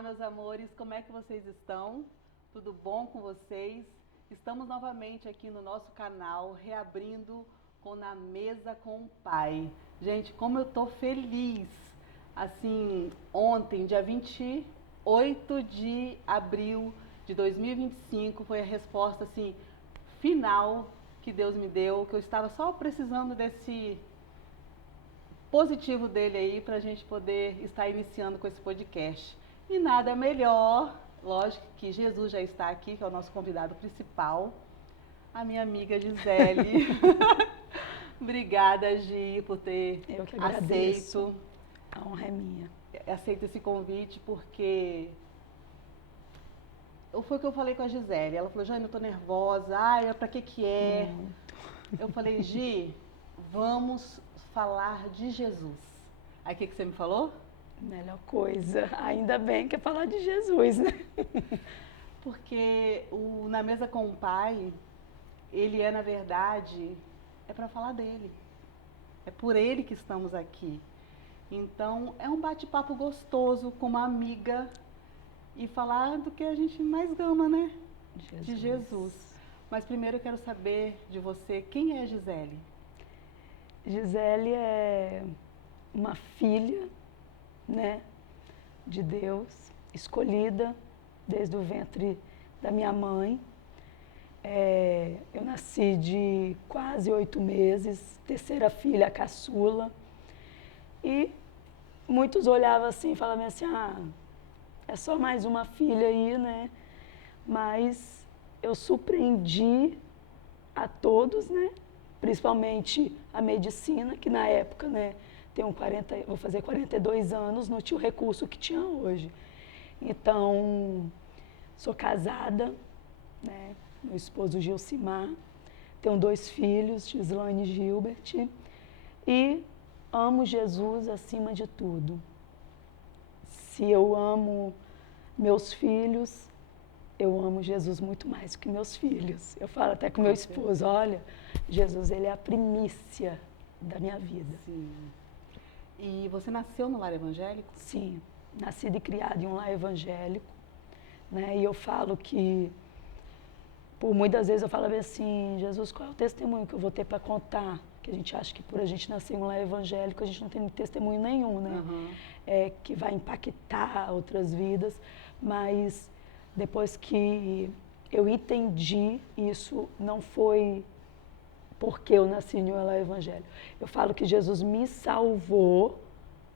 Olá, meus amores, como é que vocês estão? Tudo bom com vocês? Estamos novamente aqui no nosso canal, reabrindo com Na Mesa com o Pai. Gente, como eu tô feliz! Assim, ontem, dia 28 de abril de 2025, foi a resposta, assim, final que Deus me deu, que eu estava só precisando desse positivo dele aí para a gente poder estar iniciando com esse podcast. E nada melhor, lógico que Jesus já está aqui, que é o nosso convidado principal, a minha amiga Gisele. Obrigada, Gi, por ter Eu que agradeço. aceito. A honra é minha. Aceito esse convite porque foi o que eu falei com a Gisele. Ela falou, Jane, eu tô nervosa. Ai, pra que é? Eu falei, Gi, vamos falar de Jesus. Aí o que você me falou? Melhor coisa. Ainda bem que é falar de Jesus, né? Porque Na Mesa com o Pai, ele é, na verdade, é para falar dele. É por ele que estamos aqui. Então, é um bate-papo gostoso com uma amiga e falar do que a gente mais ama, né? Jesus. De Jesus. Mas primeiro eu quero saber de você, quem é Gisele? Gisele é uma filha, né, de Deus, escolhida desde o ventre da minha mãe. Eu nasci de quase 8 meses, terceira filha, a caçula. E muitos olhavam assim e falavam assim, é só mais uma filha aí, né? Mas eu surpreendi a todos, né? Principalmente a medicina, que na época, né, vou fazer 42 anos, não tinha o recurso que tinha hoje. Então, sou casada, né? Meu esposo Gilcimar, tenho 2 filhos, Gislaine e Gilbert, e amo Jesus acima de tudo. Se eu amo meus filhos, eu amo Jesus muito mais que meus filhos. Eu falo até com meu esposo, olha, Jesus, ele é a primícia da minha vida. Sim. E você nasceu no lar evangélico? Sim, nascida e criada em um lar evangélico, né? E eu falo que, por muitas vezes eu falo assim, Jesus, qual é o testemunho que eu vou ter para contar? Que a gente acha que por a gente nascer em um lar evangélico, a gente não tem testemunho nenhum, né? Uhum. Que vai impactar outras vidas, mas depois que eu entendi isso, não foi porque eu nasci em um lar evangélico. Eu falo que Jesus me salvou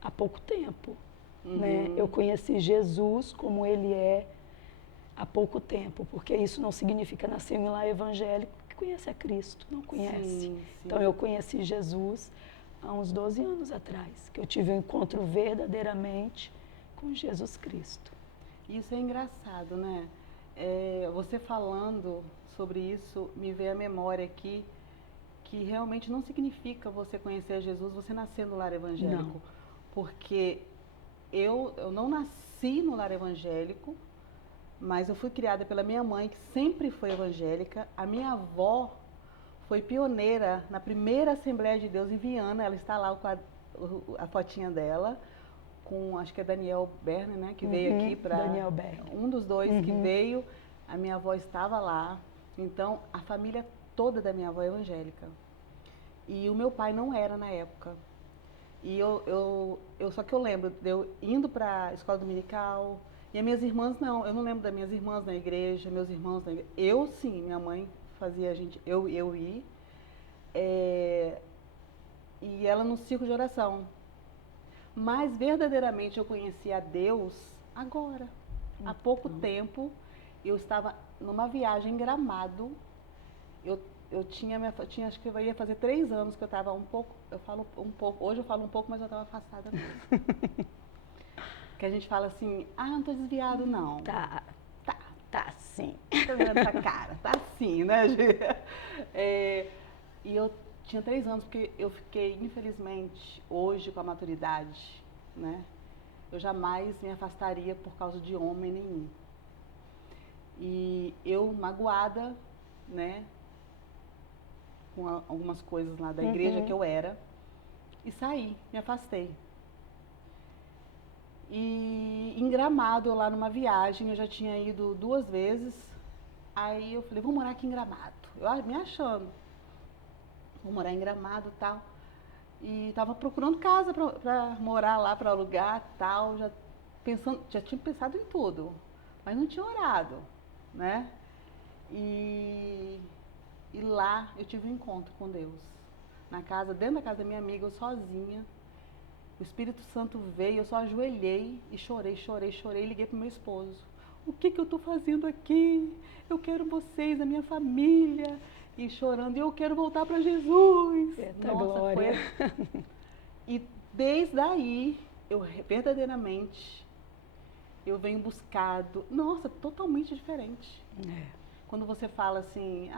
há pouco tempo, né? Eu conheci Jesus como ele é há pouco tempo, porque isso não significa nascer em um lar evangélico que conhece a Cristo, não conhece. Sim. Então eu conheci Jesus há uns 12 anos atrás, que eu tive um encontro verdadeiramente com Jesus Cristo. Isso é engraçado, né? Você falando sobre isso, me veio à memória aqui que realmente não significa você conhecer Jesus, você nascer no lar evangélico. Não. Porque eu não nasci no lar evangélico, mas eu fui criada pela minha mãe, que sempre foi evangélica. A minha avó foi pioneira na primeira Assembleia de Deus em Viana. Ela está lá com a fotinha dela, com acho que é Daniel Berner, né? Que veio aqui para... Daniel Berner. Um dos dois que veio, a minha avó estava lá. Então, a família toda da minha avó é evangélica. E o meu pai não era na época. E só que eu lembro de eu indo para a escola dominical, e as minhas irmãs não, eu não lembro das minhas irmãs na igreja, meus irmãos na igreja. Eu sim, minha mãe fazia a gente, eu ir, e ela no círculo de oração. Mas verdadeiramente eu conheci a Deus agora. Há pouco tempo, eu estava numa viagem em Gramado. Acho que eu ia fazer 3 anos que eu estava um pouco, hoje eu falo um pouco, mas eu estava afastada mesmo. Que a gente fala assim, não tô desviado não. Tá sim. Tá vendo essa cara? Tá assim, né, Gê? E eu tinha 3 anos, porque eu fiquei, infelizmente, hoje com a maturidade, né? Eu jamais me afastaria por causa de homem nenhum. E eu, magoada, né? Com algumas coisas lá da igreja que eu era, e saí, me afastei. E em Gramado, eu lá numa viagem, eu já tinha ido 2 vezes. Aí eu falei, vou morar aqui em Gramado. Eu me achando, vou morar em Gramado e tal. E tava procurando casa pra morar lá, pra alugar e tal. Já tinha pensado em tudo, mas não tinha orado, né? E, e lá eu tive um encontro com Deus. Dentro da casa da minha amiga, eu sozinha. O Espírito Santo veio, eu só ajoelhei e chorei, chorei, chorei. Liguei pro meu esposo. O que que eu tô fazendo aqui? Eu quero vocês, a minha família. E chorando, eu quero voltar para Jesus. Eita Nossa, glória. E desde aí, verdadeiramente, eu venho buscado. Nossa, totalmente diferente. Quando você fala assim,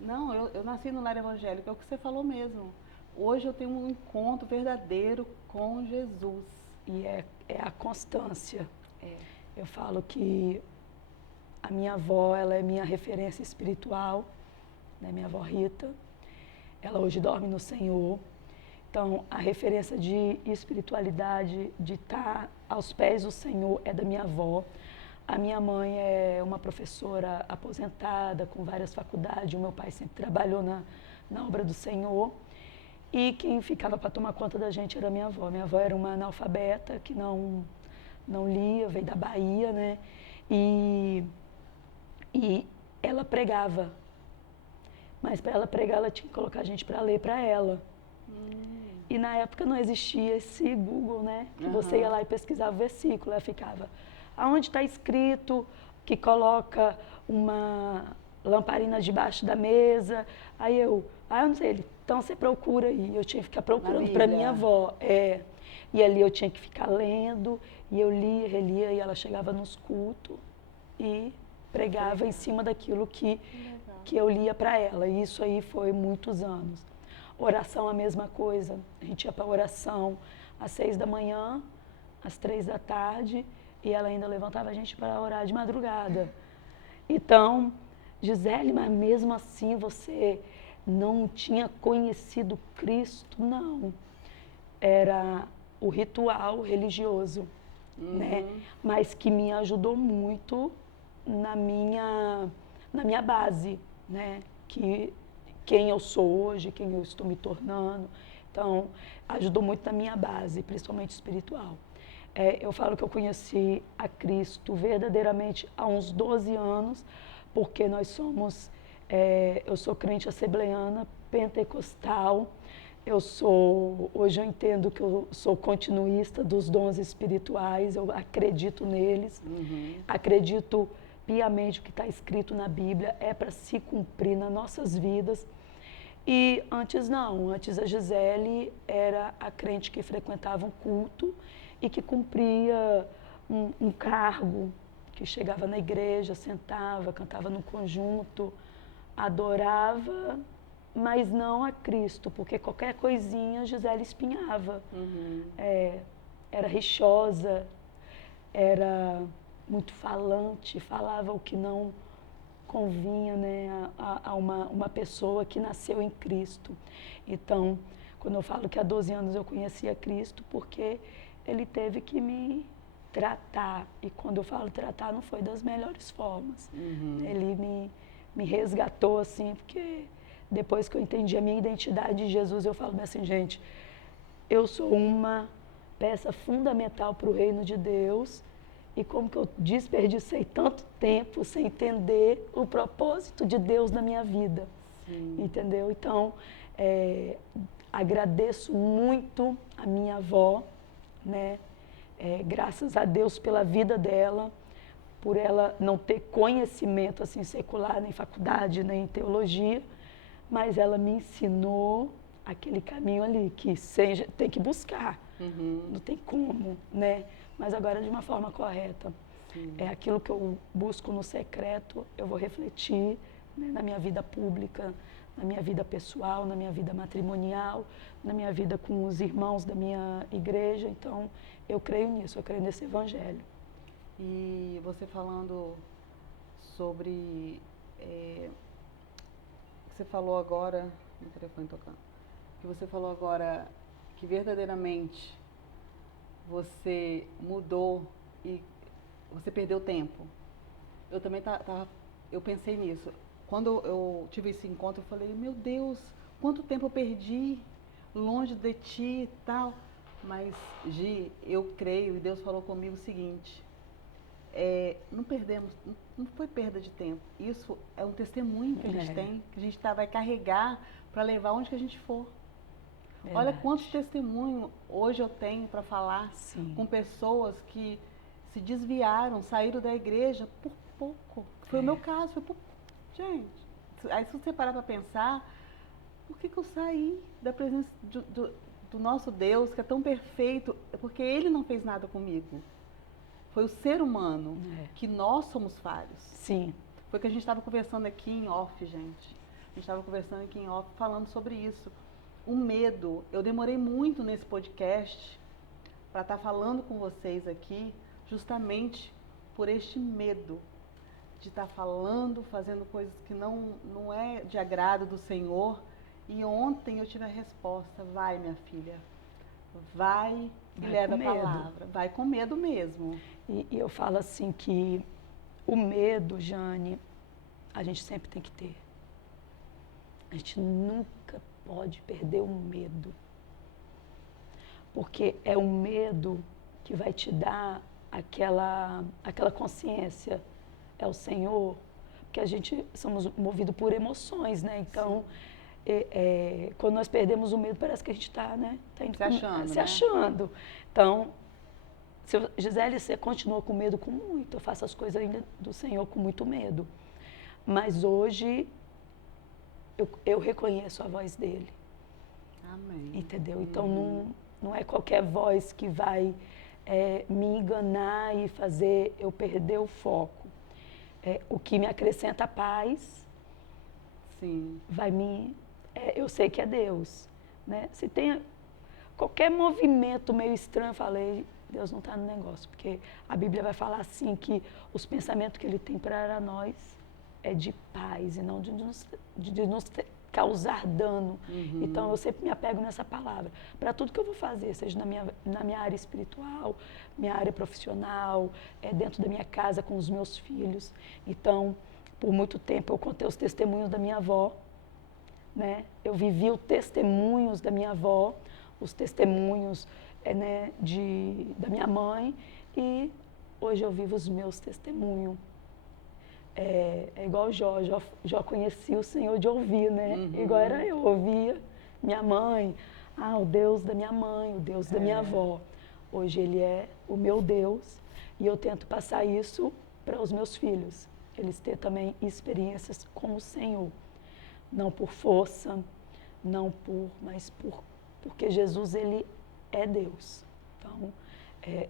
não, eu nasci no lar evangélico, é o que você falou mesmo. Hoje eu tenho um encontro verdadeiro com Jesus. E é a constância. É. Eu falo que a minha avó, ela é minha referência espiritual, né? Minha avó Rita. Ela hoje dorme no Senhor. Então, a referência de espiritualidade, de estar aos pés do Senhor, é da minha avó. A minha mãe é uma professora aposentada, com várias faculdades. O meu pai sempre trabalhou na obra do Senhor. E quem ficava para tomar conta da gente era a minha avó. Minha avó era uma analfabeta que não lia, veio da Bahia, né? E ela pregava. Mas para ela pregar, ela tinha que colocar a gente para ler para ela. E na época não existia esse Google, né? Que você ia lá e pesquisava o versículo. Ela ficava, aonde está escrito que coloca uma lamparina debaixo da mesa? Aí eu não sei, então você procura aí. Eu tinha que ficar procurando para minha avó. E ali eu tinha que ficar lendo, e eu lia, relia, e ela chegava nos cultos e pregava em cima daquilo que eu lia para ela. E isso aí foi muitos anos. Oração a mesma coisa. A gente ia para oração às 6 da manhã, às 3 da tarde, e ela ainda levantava a gente para orar de madrugada. Então, Gisele, mas mesmo assim você não tinha conhecido Cristo? Não. Era o ritual religioso, né? Mas que me ajudou muito na minha base, né? Quem eu sou hoje, quem eu estou me tornando. Então, ajudou muito na minha base, principalmente espiritual. Eu falo que eu conheci a Cristo verdadeiramente há uns 12 anos, porque eu sou crente assembleiana, pentecostal. Hoje eu entendo que eu sou continuista dos dons espirituais, eu acredito neles, acredito piamente o que está escrito na Bíblia é para se cumprir nas nossas vidas. E antes não, antes a Gisele era a crente que frequentava um culto e que cumpria um cargo, que chegava na igreja, sentava, cantava no conjunto, adorava, mas não a Cristo, porque qualquer coisinha a Gisele espinhava. Era rixosa, era muito falante, falava o que não convinha, né, a uma pessoa que nasceu em Cristo. Então, quando eu falo que há 12 anos eu conhecia Cristo, porque ele teve que me tratar. E quando eu falo tratar, não foi das melhores formas. Ele me resgatou, assim, porque depois que eu entendi a minha identidade de Jesus, eu falo assim, gente, eu sou uma peça fundamental para o reino de Deus. E como que eu desperdicei tanto tempo sem entender o propósito de Deus na minha vida. Sim. Entendeu? Então, agradeço muito a minha avó, né? Graças a Deus pela vida dela, por ela não ter conhecimento assim secular, nem faculdade, nem teologia, mas ela me ensinou aquele caminho ali, que tem que buscar, não tem como, né? Mas agora de uma forma correta. Sim. É aquilo que eu busco no secreto, eu vou refletir, né, na minha vida pública, na minha vida pessoal, na minha vida matrimonial, na minha vida com os irmãos da minha igreja. Então, eu creio nisso, eu creio nesse evangelho. E você falando sobre... você falou agora... Meu telefone tocando. Que você falou agora que verdadeiramente você mudou e você perdeu tempo. Eu também eu pensei nisso. Quando eu tive esse encontro, eu falei, meu Deus, quanto tempo eu perdi longe de ti e tal. Mas, Gi, eu creio, e Deus falou comigo o seguinte, não perdemos, não foi perda de tempo. Isso é um testemunho que a gente tem, que a gente vai carregar para levar onde que a gente for. Olha quantos testemunhos hoje eu tenho para falar com pessoas que se desviaram, saíram da igreja por pouco. Foi o meu caso, foi por... Gente, aí se você parar para pensar, por que eu saí da presença do nosso Deus, que é tão perfeito? É porque Ele não fez nada comigo. Foi o ser humano, que nós somos falhos. Sim. Foi o que a gente estava conversando aqui em off, gente. A gente estava conversando aqui em off, falando sobre isso. O medo, eu demorei muito nesse podcast para estar falando com vocês aqui, justamente por este medo de estar falando, fazendo coisas que não é de agrado do Senhor. E ontem eu tive a resposta, vai minha filha, vai e leva a palavra, vai com medo mesmo. E eu falo assim que o medo, Jane, a gente sempre tem que ter. A gente nunca pode perder o medo. Porque é o medo que vai te dar aquela consciência, é o Senhor, porque a gente somos movidos por emoções, né? Então, quando nós perdemos o medo, parece que a gente está, né? Tá indo se achando. Então, Gisele, você continua com medo com muito, eu faço as coisas ainda do Senhor com muito medo. Mas hoje, eu reconheço a voz dele. Amém. Entendeu? Então, não é qualquer voz que vai me enganar e fazer eu perder o foco. O que me acrescenta paz, sim, vai me... eu sei que é Deus. Né? Se tem qualquer movimento meio estranho, eu falei, Deus não está no negócio. Porque a Bíblia vai falar assim que os pensamentos que Ele tem para nós é de paz e não de nos causar dano. Então, eu sempre me apego nessa palavra. Para tudo que eu vou fazer, seja na minha área espiritual, minha área profissional, dentro da minha casa com os meus filhos. Então, por muito tempo, eu contei os testemunhos da minha avó. Né? Eu vivi os testemunhos da minha avó, os testemunhos né, da minha mãe, e hoje eu vivo os meus testemunhos. É igual Jó conhecia o Senhor de ouvir, né? Igual era eu, ouvia minha mãe, o Deus da minha mãe, o Deus da minha avó. Hoje Ele é o meu Deus e eu tento passar isso para os meus filhos. Eles terem também experiências com o Senhor. Não por força, mas porque Jesus, Ele é Deus. Então,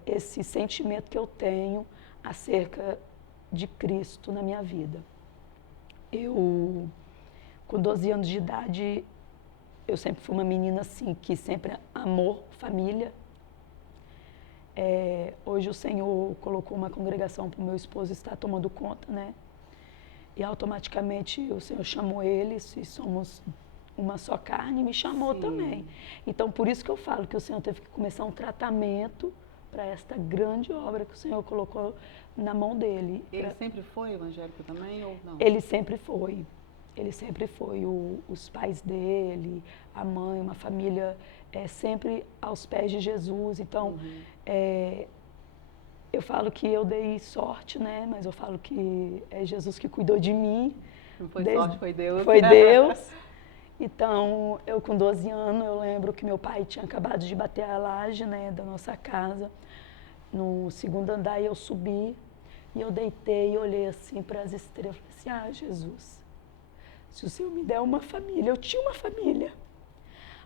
esse sentimento que eu tenho acerca de Cristo na minha vida. Eu, com 12 anos de idade, eu sempre fui uma menina assim, que sempre amou família. Hoje o Senhor colocou uma congregação para o meu esposo estar tomando conta, né? E automaticamente o Senhor chamou eles e somos uma só carne e me chamou também. Então, por isso que eu falo que o Senhor teve que começar um tratamento para esta grande obra que o Senhor colocou na mão dele. Ele sempre foi evangélico também ou não? Ele sempre foi. Ele sempre foi. Os pais dele, a mãe, uma família sempre aos pés de Jesus. Então, eu falo que eu dei sorte, né? Mas eu falo que é Jesus que cuidou de mim. Não foi sorte, foi Deus. Foi Deus. Então, eu com 12 anos, eu lembro que meu pai tinha acabado de bater a laje, né, da nossa casa. No segundo andar eu subi e eu deitei e olhei assim para as estrelas. Eu falei assim, Jesus, se o Senhor me der uma família, eu tinha uma família,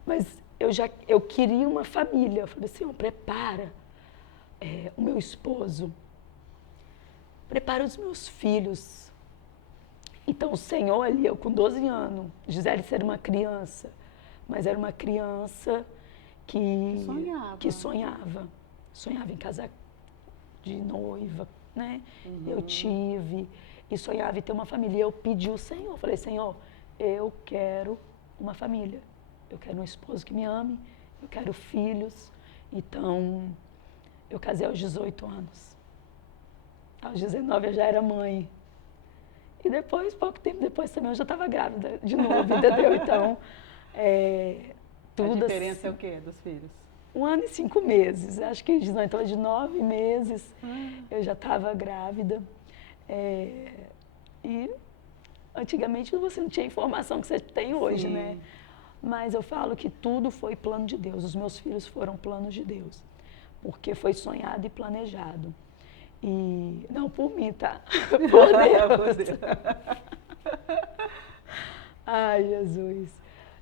mas eu queria uma família. Eu falei, Senhor, prepara o meu esposo, prepara os meus filhos. Então, o Senhor ali, eu com 12 anos, Gisele era uma criança, mas era uma criança que sonhava em casar de noiva, né? Eu tive, e sonhava em ter uma família. Eu pedi ao Senhor, falei, Senhor, eu quero uma família, eu quero um esposo que me ame, eu quero filhos. Então, Eu casei aos 18 anos. Aos 19 eu já era mãe. E depois, pouco tempo depois também, eu já estava grávida de novo, entendeu? Então, tudo A diferença assim, é o quê dos filhos? 1 ano e 5 meses. Acho que então, de 9 meses eu já estava grávida. E antigamente você não tinha a informação que você tem hoje, Sim. né? Mas eu falo que tudo foi plano de Deus. Os meus filhos foram planos de Deus. Porque foi sonhado e planejado. E não por mim, tá? Por Deus. Ai, Jesus.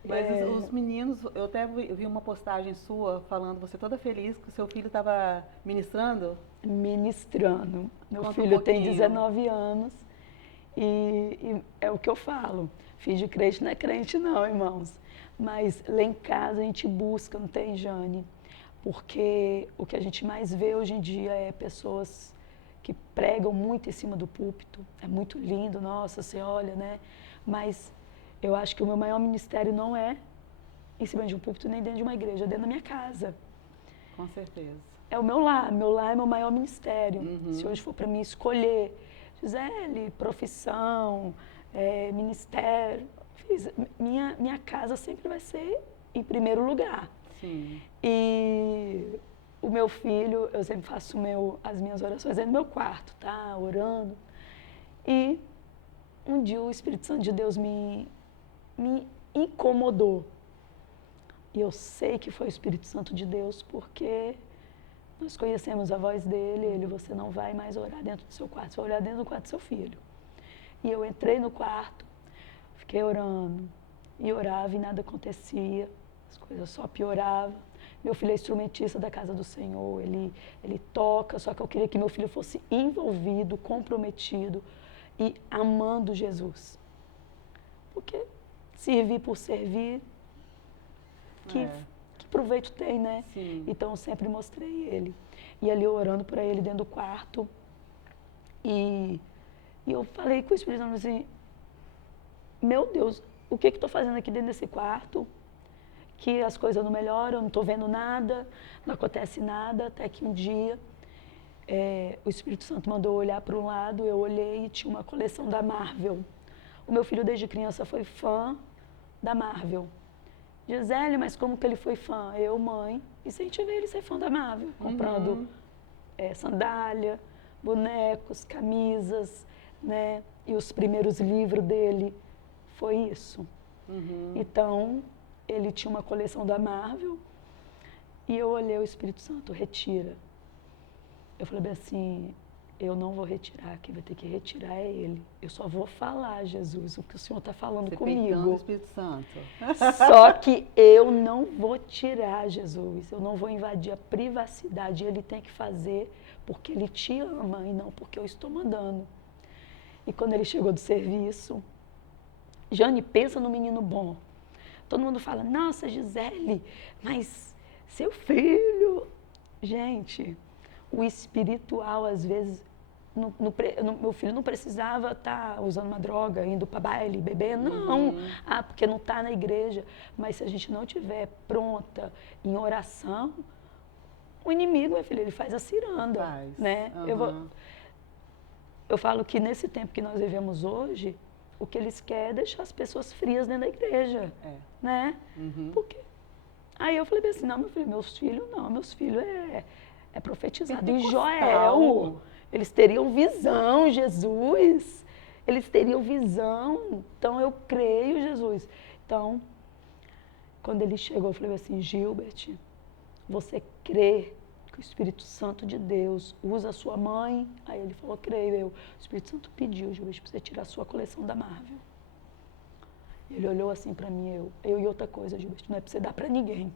Mas os meninos, eu até vi uma postagem sua falando, você toda feliz que o seu filho estava ministrando. Ministrando. Meu Conta um filho tem pouquinho. 19 anos e é o que eu falo. Filho de crente não é crente não, irmãos. Mas lá em casa a gente busca, não tem, Jane? Porque o que a gente mais vê hoje em dia é pessoas que pregam muito em cima do púlpito. É muito lindo, nossa, você olha, né? Mas eu acho que o meu maior ministério não é em cima de um púlpito nem dentro de uma igreja, é dentro da minha casa. Com certeza. É o meu lar é meu maior ministério. Se hoje for para mim escolher, Gisele, profissão, ministério, minha casa sempre vai ser em primeiro lugar. Sim. E o meu filho, eu sempre faço as minhas orações no meu quarto, tá? Orando. E um dia o Espírito Santo de Deus me incomodou. E eu sei que foi o Espírito Santo de Deus porque nós conhecemos a voz dele, você não vai mais orar dentro do seu quarto, você vai orar dentro do quarto do seu filho. E eu entrei no quarto, fiquei orando, e orava e nada acontecia, as coisas só pioravam. Meu filho é instrumentista da casa do Senhor, ele toca, só que eu queria que meu filho fosse envolvido, comprometido e amando Jesus. Porque servir por servir, que proveito tem, né? Sim. Então eu sempre mostrei ele. E ali orando para ele dentro do quarto. E eu falei com o Espírito Santo assim, meu Deus, o que eu estou fazendo aqui dentro desse quarto? Que as coisas não melhoram, eu não estou vendo nada, não acontece nada, até que um dia o Espírito Santo mandou olhar para um lado, eu olhei e tinha uma coleção da Marvel. O meu filho desde criança foi fã da Marvel. Gisele, mas como que ele foi fã? Eu, mãe, incentivei ele a ser fã da Marvel, comprando sandália, bonecos, camisas, né? E os primeiros livros dele foi isso. Então, ele tinha uma coleção da Marvel e eu olhei o Espírito Santo, retira. Eu falei bem assim, eu não vou retirar, quem vai ter que retirar é ele. Eu só vou falar, Jesus, o que o Senhor está falando comigo. O Espírito Santo. Só que eu não vou tirar, Jesus. Eu não vou invadir a privacidade. Ele tem que fazer porque ele te ama e não porque eu estou mandando. E quando ele chegou do serviço, Jane, pensa no menino bom. Todo mundo fala, nossa, Gisele, mas seu filho... Gente, o espiritual, às vezes, meu filho não precisava estar usando uma droga, indo para baile, bebendo, não. Porque não está na igreja. Mas se a gente não estiver pronta em oração, o inimigo, meu filho, ele faz a ciranda. Né? Eu falo que nesse tempo que nós vivemos hoje, o que eles querem é deixar as pessoas frias dentro da igreja. Né? Porque... Aí eu falei assim, não, meu filho, meus filhos é profetizado. Em Joel, eles teriam visão, Jesus. Eles teriam visão. Então, eu creio, Jesus. Então, quando ele chegou, eu falei assim, Gilbert, você crê que o Espírito Santo de Deus usa a sua mãe? Aí ele falou, creio. O Espírito Santo pediu, Gilbert, para você tirar a sua coleção da Marvel. Ele olhou assim para mim, eu e outra coisa, Gilbert, não é para você dar para ninguém.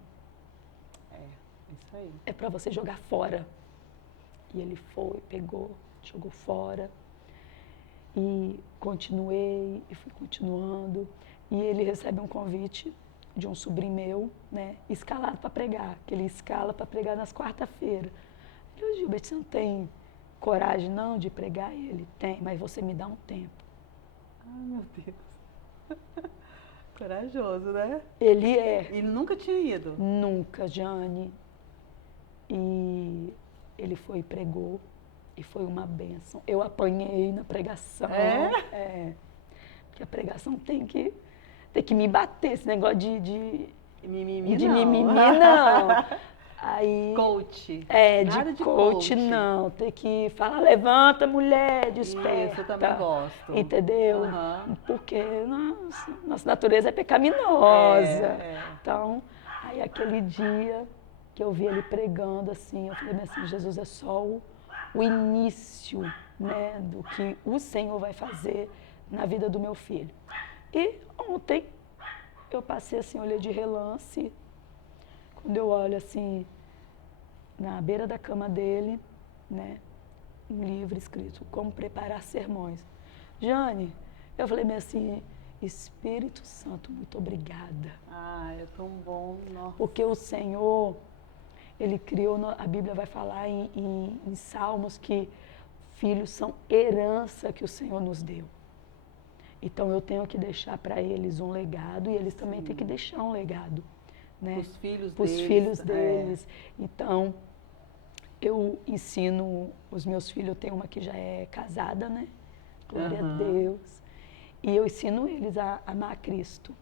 Isso aí. É para você jogar fora. E ele foi, pegou, jogou fora. E continuei, e fui continuando. E ele recebe um convite de um sobrinho meu, né, escalado para pregar, que ele escala para pregar nas quarta-feiras. Eu falei, Gilbert, você não tem coragem não de pregar? E ele, tem, mas você me dá um tempo. Ai, meu Deus. Corajoso, né? Ele é. Ele nunca tinha ido? Nunca, Jane. E ele foi e pregou, e foi uma bênção. Eu apanhei na pregação. Porque a pregação tem que me bater, esse negócio de mimimi não. Aí, coach. Nada de coach não. Tem que falar, levanta, mulher, desperta. Isso, eu também gosto. Entendeu? Porque nossa natureza é pecaminosa. Então, aí aquele dia que eu vi ele pregando assim, eu falei assim, Jesus, é só o início, né, do que o Senhor vai fazer na vida do meu filho. E ontem eu passei assim, olhei de relance, quando eu olho assim, na beira da cama dele, né, um livro escrito, Como Preparar Sermões. Jane, eu falei assim, Espírito Santo, muito obrigada. É tão bom. Nossa. Porque o Senhor, Ele criou, a Bíblia vai falar em Salmos que filhos são herança que o Senhor nos deu. Então eu tenho que deixar para eles um legado e eles também têm que deixar um legado, né? Os filhos Pros deles. filhos deles. Então eu ensino os meus filhos, eu tenho uma que já é casada, né? Glória a Deus. E eu ensino eles a amar a Cristo.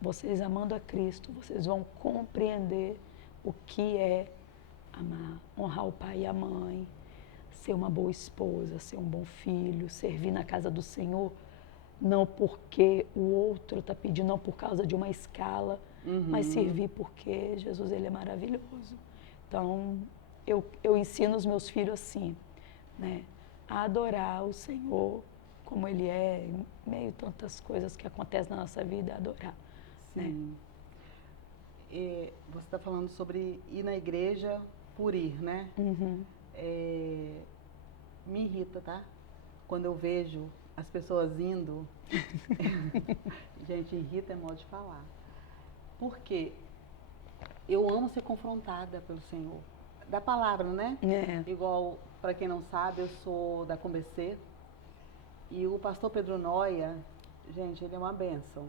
Vocês amando a Cristo, vocês vão compreender o que é amar, honrar o pai e a mãe, ser uma boa esposa, ser um bom filho, servir na casa do Senhor, não porque o outro está pedindo, não por causa de uma escala, mas servir porque Jesus, ele é maravilhoso. Então, eu ensino os meus filhos assim, né, a adorar o Senhor como Ele é, em meio a tantas coisas que acontecem na nossa vida, adorar. Sim. Né? E você está falando sobre ir na igreja por ir, né? Me irrita, tá? Quando eu vejo as pessoas indo, gente, irrita é modo de falar. Porque eu amo ser confrontada pelo Senhor. Da palavra, né? Igual, para quem não sabe, eu sou da Combecê. E o pastor Pedro Noia, gente, ele é uma bênção.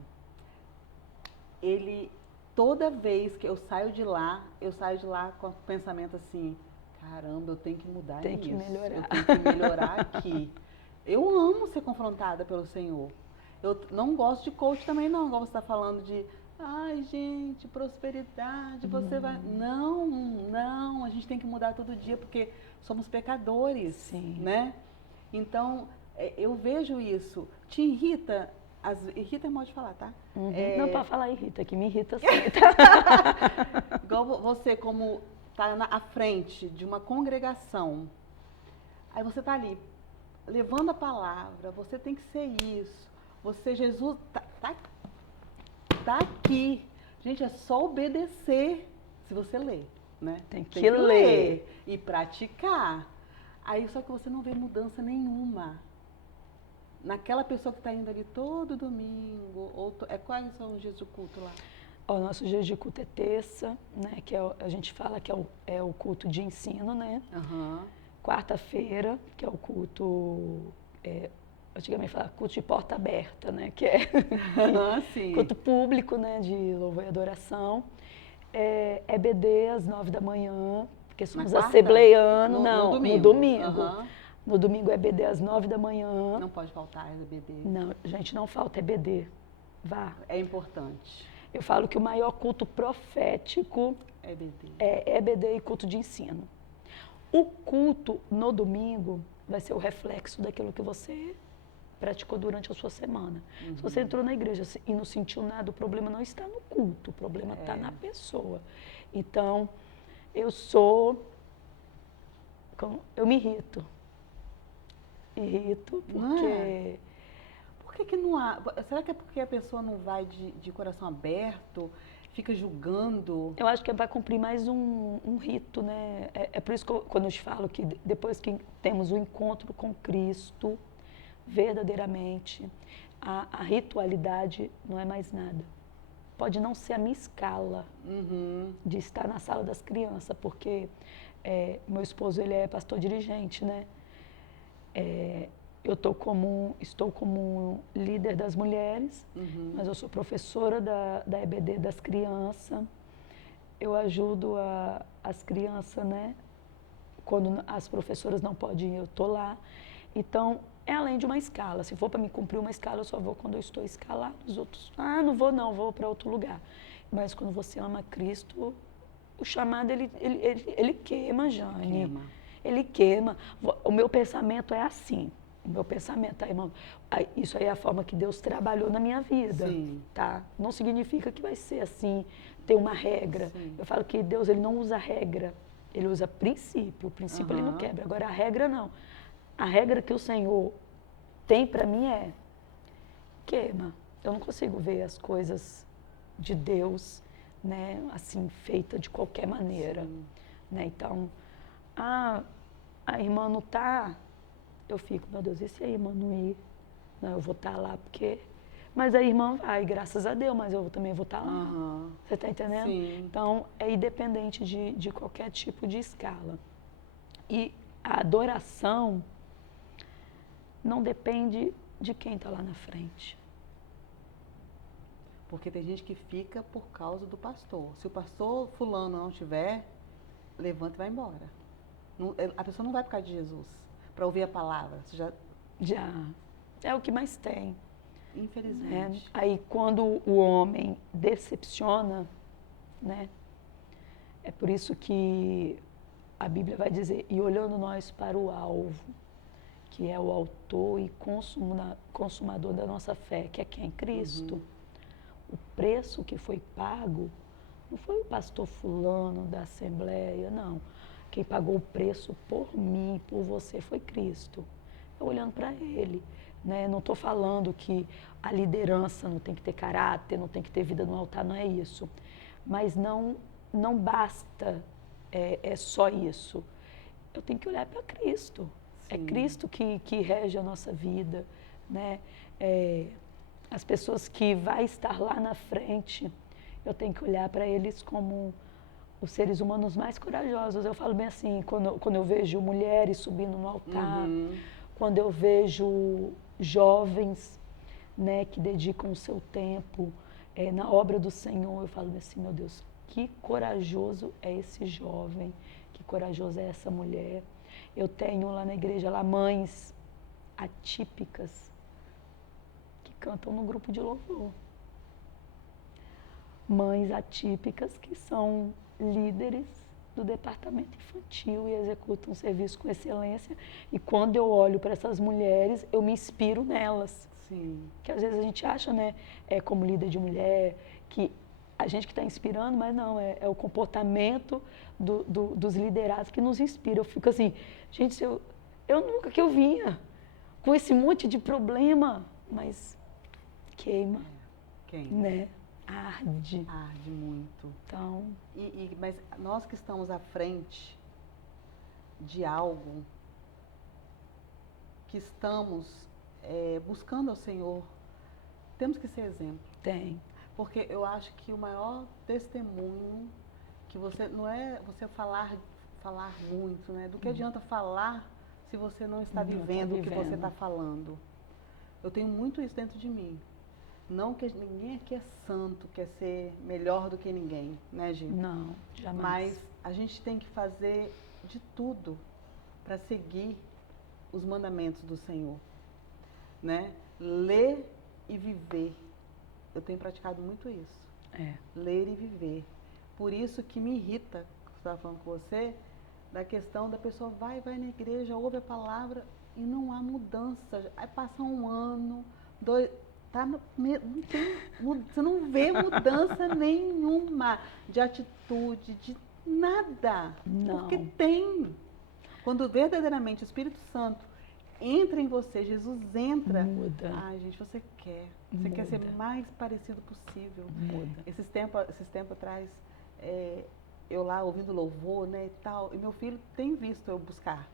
Ele, toda vez que eu saio de lá com o pensamento assim, caramba, eu tenho que mudar Tem isso. que melhorar. Eu tenho que melhorar aqui. Eu amo ser confrontada pelo Senhor. Eu não gosto de coach também não, igual você está falando de, ai gente, prosperidade, você vai... Não, a gente tem que mudar todo dia porque somos pecadores, Sim. né? Então, eu vejo isso. Te irrita? Irrita é modo de falar, tá? Não pode falar irrita, que me irrita sim. Igual você, como tá à frente de uma congregação, aí você tá ali, levando a palavra, você tem que ser isso. Você, Jesus, tá aqui. Gente, é só obedecer se você ler, né? Tem que ler e praticar. Aí só que você não vê mudança nenhuma naquela pessoa que está indo ali todo domingo, quais são os dias de culto lá? O nosso dia de culto é terça, né? Que a gente fala que é o culto de ensino, né? Quarta-feira, que é o culto, antigamente falava culto de porta aberta, né? Que é sim. culto público, né? De louvor e adoração. EBD às 9 da manhã, porque somos assembleianos, no domingo. No domingo é EBD às 9 da manhã. Não pode faltar EBD. Não, gente, não falta EBD. Vá. É importante. Eu falo que o maior culto profético é EBD e culto de ensino. O culto no domingo vai ser o reflexo daquilo que você praticou durante a sua semana. Se você entrou na igreja e não sentiu nada, o problema não está no culto, o problema está na pessoa. Então, eu me irrito. Porque... Por que não há? Será que é porque a pessoa não vai de coração aberto, fica julgando? Eu acho que vai cumprir mais um rito, né? É por isso que quando eu te falo que depois que temos o encontro com Cristo, verdadeiramente, a ritualidade não é mais nada. Pode não ser a minha escala de estar na sala das crianças, porque meu esposo, ele é pastor dirigente, né? Eu estou como líder das mulheres, mas eu sou professora da EBD das crianças. Eu ajudo as crianças, né, Quando as professoras não podem ir, eu estou lá. Então, é além de uma escala. Se for para me cumprir uma escala, eu só vou quando eu estou escalado. Os outros, não vou não, vou para outro lugar. Mas quando você ama Cristo, o chamado, ele queima, Jane. Queima. Ele queima. O meu pensamento é assim. O meu pensamento, irmão, isso aí é a forma que Deus trabalhou na minha vida. Sim. Tá? Não significa que vai ser assim, ter uma regra. Sim. Eu falo que Deus, ele não usa regra. Ele usa princípio. O princípio ele não quebra. Agora, a regra não. A regra que o Senhor tem para mim é queima. Eu não consigo ver as coisas de Deus, né, assim, feita de qualquer maneira. Né? Então, a irmã não está, eu fico, meu Deus, e se a irmã não ir? Não, eu vou estar lá porque... Mas a irmã vai, graças a Deus, mas eu também vou estar lá. Você está entendendo? Sim. Então, é independente de qualquer tipo de escala. E a adoração não depende de quem está lá na frente. Porque tem gente que fica por causa do pastor. Se o pastor fulano não tiver, levanta e vai embora. A pessoa não vai por causa de Jesus, para ouvir a palavra. Você já. É o que mais tem. Infelizmente. Aí quando o homem decepciona, né? É por isso que a Bíblia vai dizer, e olhando nós para o alvo, que é o autor e consumador da nossa fé, que é quem? Cristo. O preço que foi pago não foi o pastor fulano da Assembleia, não. Quem pagou o preço por mim, por você, foi Cristo. Eu olhando para Ele. Né? Não estou falando que a liderança não tem que ter caráter, não tem que ter vida no altar, não é isso. Mas não basta só isso. Eu tenho que olhar para Cristo. Sim. É Cristo que rege a nossa vida. Né? As pessoas que vai estar lá na frente, eu tenho que olhar para eles como os seres humanos mais corajosos. Eu falo bem assim, quando eu vejo mulheres subindo no altar, quando eu vejo jovens, né, que dedicam o seu tempo na obra do Senhor, eu falo assim, meu Deus, que corajoso é esse jovem, que corajosa é essa mulher. Eu tenho lá na igreja mães atípicas, cantam no grupo de louvor. Mães atípicas que são líderes do departamento infantil e executam um serviço com excelência. E quando eu olho para essas mulheres, eu me inspiro nelas. Sim. Que às vezes a gente acha, né, como líder de mulher, que a gente que está inspirando, mas não, é o comportamento dos liderados que nos inspira. Eu fico assim, gente, eu nunca que eu vinha com esse monte de problema, mas queima, né? Arde. Arde muito. Então... Mas nós que estamos à frente de algo, que estamos buscando ao Senhor, temos que ser exemplo. Tem. Porque eu acho que o maior testemunho que você, não é você falar muito, né? Do que adianta falar se você não está vivendo o que você está falando. Eu tenho muito isso dentro de mim. Não que ninguém aqui é santo, quer ser melhor do que ninguém, né, Gi? Não, jamais. Mas a gente tem que fazer de tudo para seguir os mandamentos do Senhor, né? Ler e viver. Eu tenho praticado muito isso. Ler e viver. Por isso que me irrita, que eu estava falando com você, da questão da pessoa vai na igreja, ouve a palavra e não há mudança. Aí passa um ano, 2... você não vê mudança nenhuma de atitude, de nada. Não. Porque tem. Quando verdadeiramente o Espírito Santo entra em você, Jesus entra. Muda. Ai, gente, você quer. Você quer ser mais parecido possível. Muda. Esses tempos atrás, eu lá ouvindo louvor, né, e tal, e meu filho tem visto eu buscar.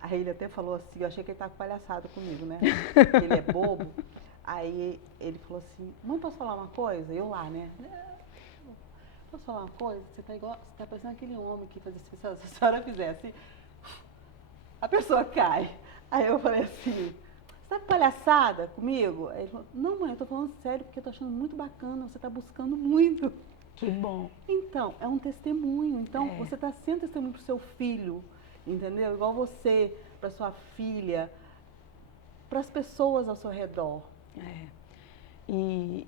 Aí ele até falou assim, eu achei que ele estava palhaçado comigo, né? Ele é bobo. Aí ele falou assim, mãe, posso falar uma coisa? Eu lá, né? Posso falar uma coisa? Você tá parecendo aquele homem que fazia assim, se a senhora fizesse, a pessoa cai. Aí eu falei assim, você tá com palhaçada comigo? Aí ele falou, não, mãe, eu tô falando sério, porque eu tô achando muito bacana, você tá buscando muito. Que bom. Então, é um testemunho. Então, você tá sendo testemunho pro seu filho, entendeu? Igual você, para sua filha, para as pessoas ao seu redor. É. E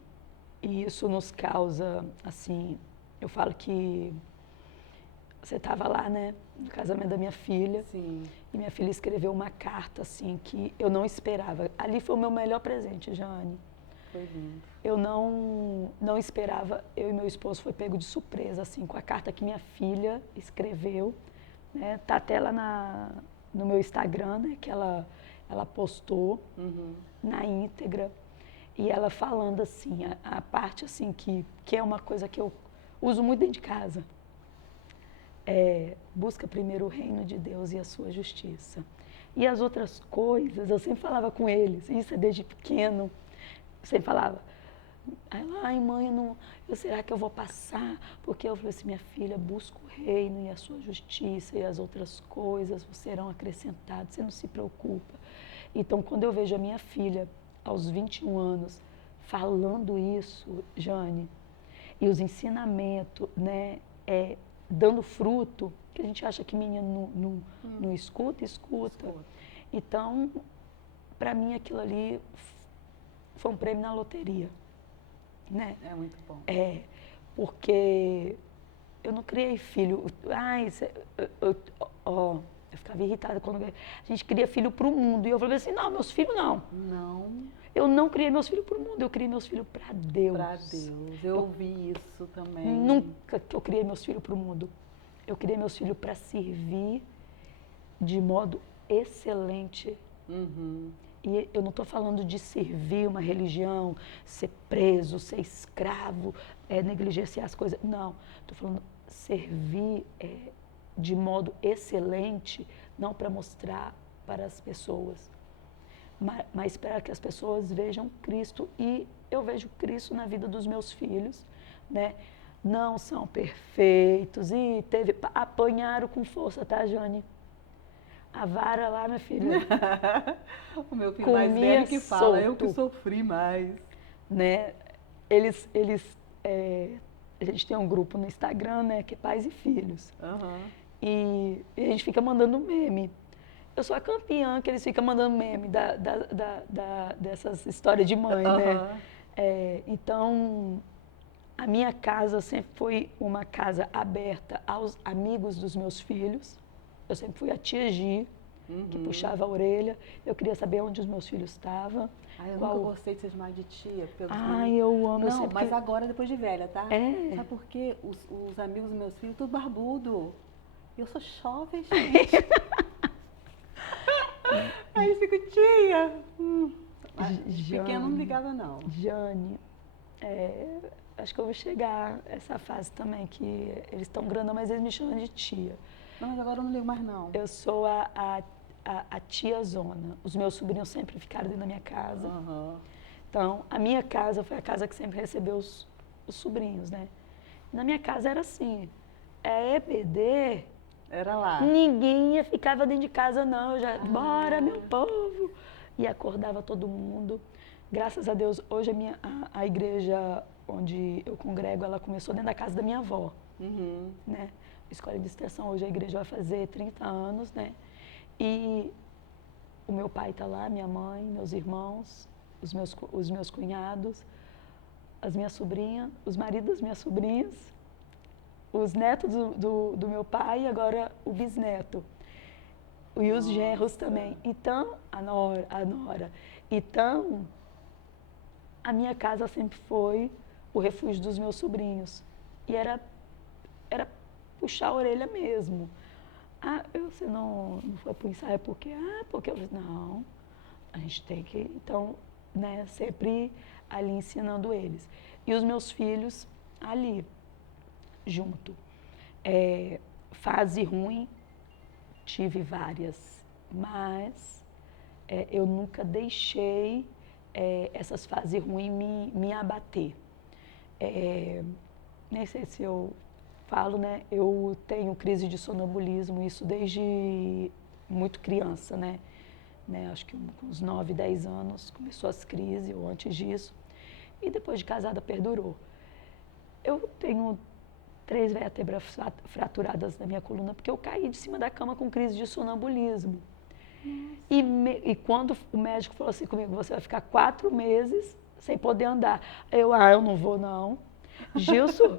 isso nos causa, assim, eu falo que você estava lá, né, no casamento da minha filha. Sim. E minha filha escreveu uma carta, assim, que eu não esperava. Ali foi o meu melhor presente, Jane. Foi lindo. Eu não esperava, eu e meu esposo foi pego de surpresa, assim, com a carta que minha filha escreveu, né? Tá até lá no meu Instagram, né, que ela postou na íntegra. E ela falando assim, a parte assim que é uma coisa que eu uso muito dentro de casa. Busca primeiro o reino de Deus e a sua justiça. E as outras coisas, eu sempre falava com eles, isso é desde pequeno, eu sempre falava, ai mãe, será que eu vou passar? Porque eu falei assim, minha filha, busca o reino e a sua justiça e as outras coisas serão acrescentadas, você não se preocupa. Então, quando eu vejo a minha filha, aos 21 anos, falando isso, Jane, e os ensinamentos, né, dando fruto, que a gente acha que menino não escuta. Então, para mim, aquilo ali foi um prêmio na loteria, né? É muito bom. Porque eu não criei filho. Eu ficava irritada quando a gente cria filho para o mundo. E eu falei assim, não, meus filhos não. Não. Eu não criei meus filhos para o mundo, eu criei meus filhos para Deus. Para Deus. Eu ouvi isso também. Nunca que eu criei meus filhos para o mundo. Eu criei meus filhos para servir de modo excelente. E eu não estou falando de servir uma religião, ser preso, ser escravo, negligenciar as coisas. Não, estou falando servir de modo excelente, não para mostrar para as pessoas, mas para que as pessoas vejam Cristo. E eu vejo Cristo na vida dos meus filhos, né? Não são perfeitos e apanharam com força, tá, Jane? A vara lá, minha filha. O meu filho mais velho que fala, solto. eu que sofri mais. Né? A gente tem um grupo no Instagram, né, que é Pais e Filhos. E a gente fica mandando meme. Eu sou a campeã que eles ficam mandando meme dessas histórias de mãe, né? Então, a minha casa sempre foi uma casa aberta aos amigos dos meus filhos. Eu sempre fui a tia Gi, que puxava a orelha. Eu queria saber onde os meus filhos estavam. Eu nunca gostei de ser chamada de tia. Eu amo. Não, mas agora, depois de velha, tá? É. Sabe por quê? Os amigos dos meus filhos, tudo barbudo. Eu sou jovem, gente. Aí eu fico, tia. Pequeno não ligava, não. Jane, acho que eu vou chegar a essa fase também, que eles estão grandão, mas eles me chamam de tia. Não, mas agora eu não ligo mais, não. Eu sou a tia Zona. Os meus sobrinhos sempre ficaram dentro da minha casa. Então, a minha casa foi a casa que sempre recebeu os sobrinhos, né? Na minha casa era assim, EBD... Era lá. Ninguém ficava dentro de casa, não. Bora, meu povo! E acordava todo mundo. Graças a Deus, hoje a igreja onde eu congrego, ela começou dentro da casa da minha avó. Né? Escola de extensão, hoje a igreja vai fazer 30 anos, né? E o meu pai está lá, minha mãe, meus irmãos, os meus cunhados, as minhas sobrinhas, os maridos das minhas sobrinhas, os netos do meu pai e agora o bisneto. E os genros também. Então, a nora. Então, a minha casa sempre foi o refúgio dos meus sobrinhos. E era puxar a orelha mesmo. Você não foi para o ensaio porque... porque eu... Não, a gente tem que... Então, né, sempre ali ensinando eles. E os meus filhos ali, junto. Fase ruim, tive várias, mas eu nunca deixei essas fases ruins me abater. Nem sei se eu falo, né? Eu tenho crise de sonambulismo, isso desde muito criança, né? Acho que com uns 9, 10 anos começou as crises, ou antes disso, e depois de casada perdurou. Eu tenho 3 vértebras fraturadas na minha coluna, porque eu caí de cima da cama com crise de sonambulismo. E quando o médico falou assim comigo, você vai ficar 4 meses sem poder andar. Eu não vou não. Gilson,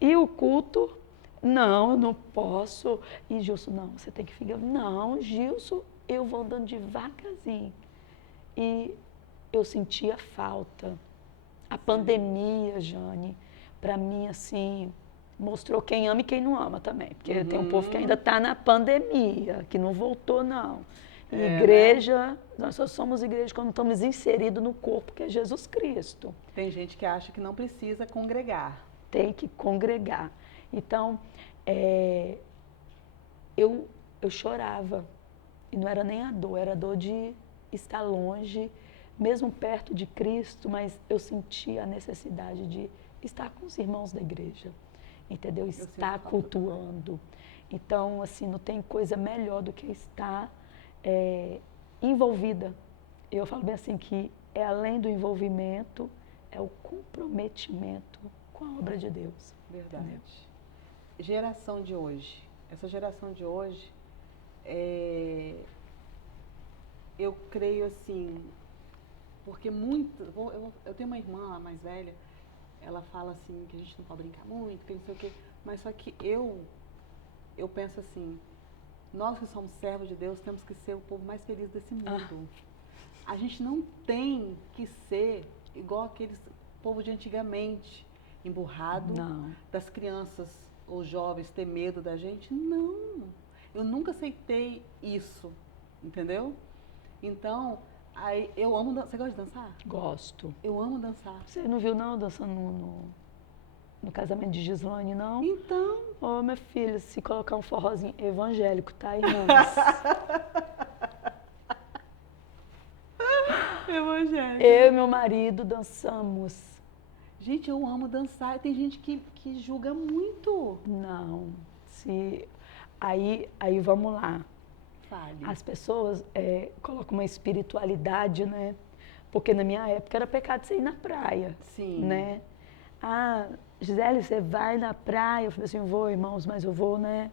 e o culto? Não, eu não posso. E Gilson, não, você tem que ficar. Não, Gilson, eu vou andando devagarzinho. E eu sentia falta. A pandemia, Jane, para mim, assim, mostrou quem ama e quem não ama também. Porque tem um povo que ainda está na pandemia, que não voltou, não. E igreja, né? Nós só somos igreja quando estamos inseridos no corpo, que é Jesus Cristo. Tem gente que acha que não precisa congregar. Tem que congregar. Então, eu chorava. E não era nem a dor, era a dor de estar longe, mesmo perto de Cristo, mas eu sentia a necessidade de estar com os irmãos da igreja, entendeu? Estar cultuando. Então, assim, não tem coisa melhor do que estar envolvida. Eu falo bem assim que é além do envolvimento, é o comprometimento com a obra de Deus. Verdade. Entendeu? Geração de hoje. Essa geração de hoje, eu creio assim, porque eu tenho uma irmã mais velha, ela fala assim que a gente não pode brincar muito, que não sei o quê, mas só que eu penso assim, nós que somos servos de Deus temos que ser o povo mais feliz desse mundo. A gente não tem que ser igual aqueles povo de antigamente, emburrado, das crianças ou jovens ter medo da gente. Não, eu nunca aceitei isso, entendeu? Então, aí eu amo dançar. Você gosta de dançar? Gosto. Eu amo dançar. Você não viu não dançando no casamento de Gislane, não? Então. Ô, minha filha, se colocar um forrozinho evangélico, tá, irmãs? Evangélico. Eu e meu marido dançamos. Gente, eu amo dançar. Tem gente que julga muito. Não. Aí vamos lá. Fale. As pessoas colocam uma espiritualidade, né? Porque na minha época era pecado você ir na praia. Sim. Né? Ah, Gisele, você vai na praia? Eu falei assim, vou, irmãos, mas eu vou, né?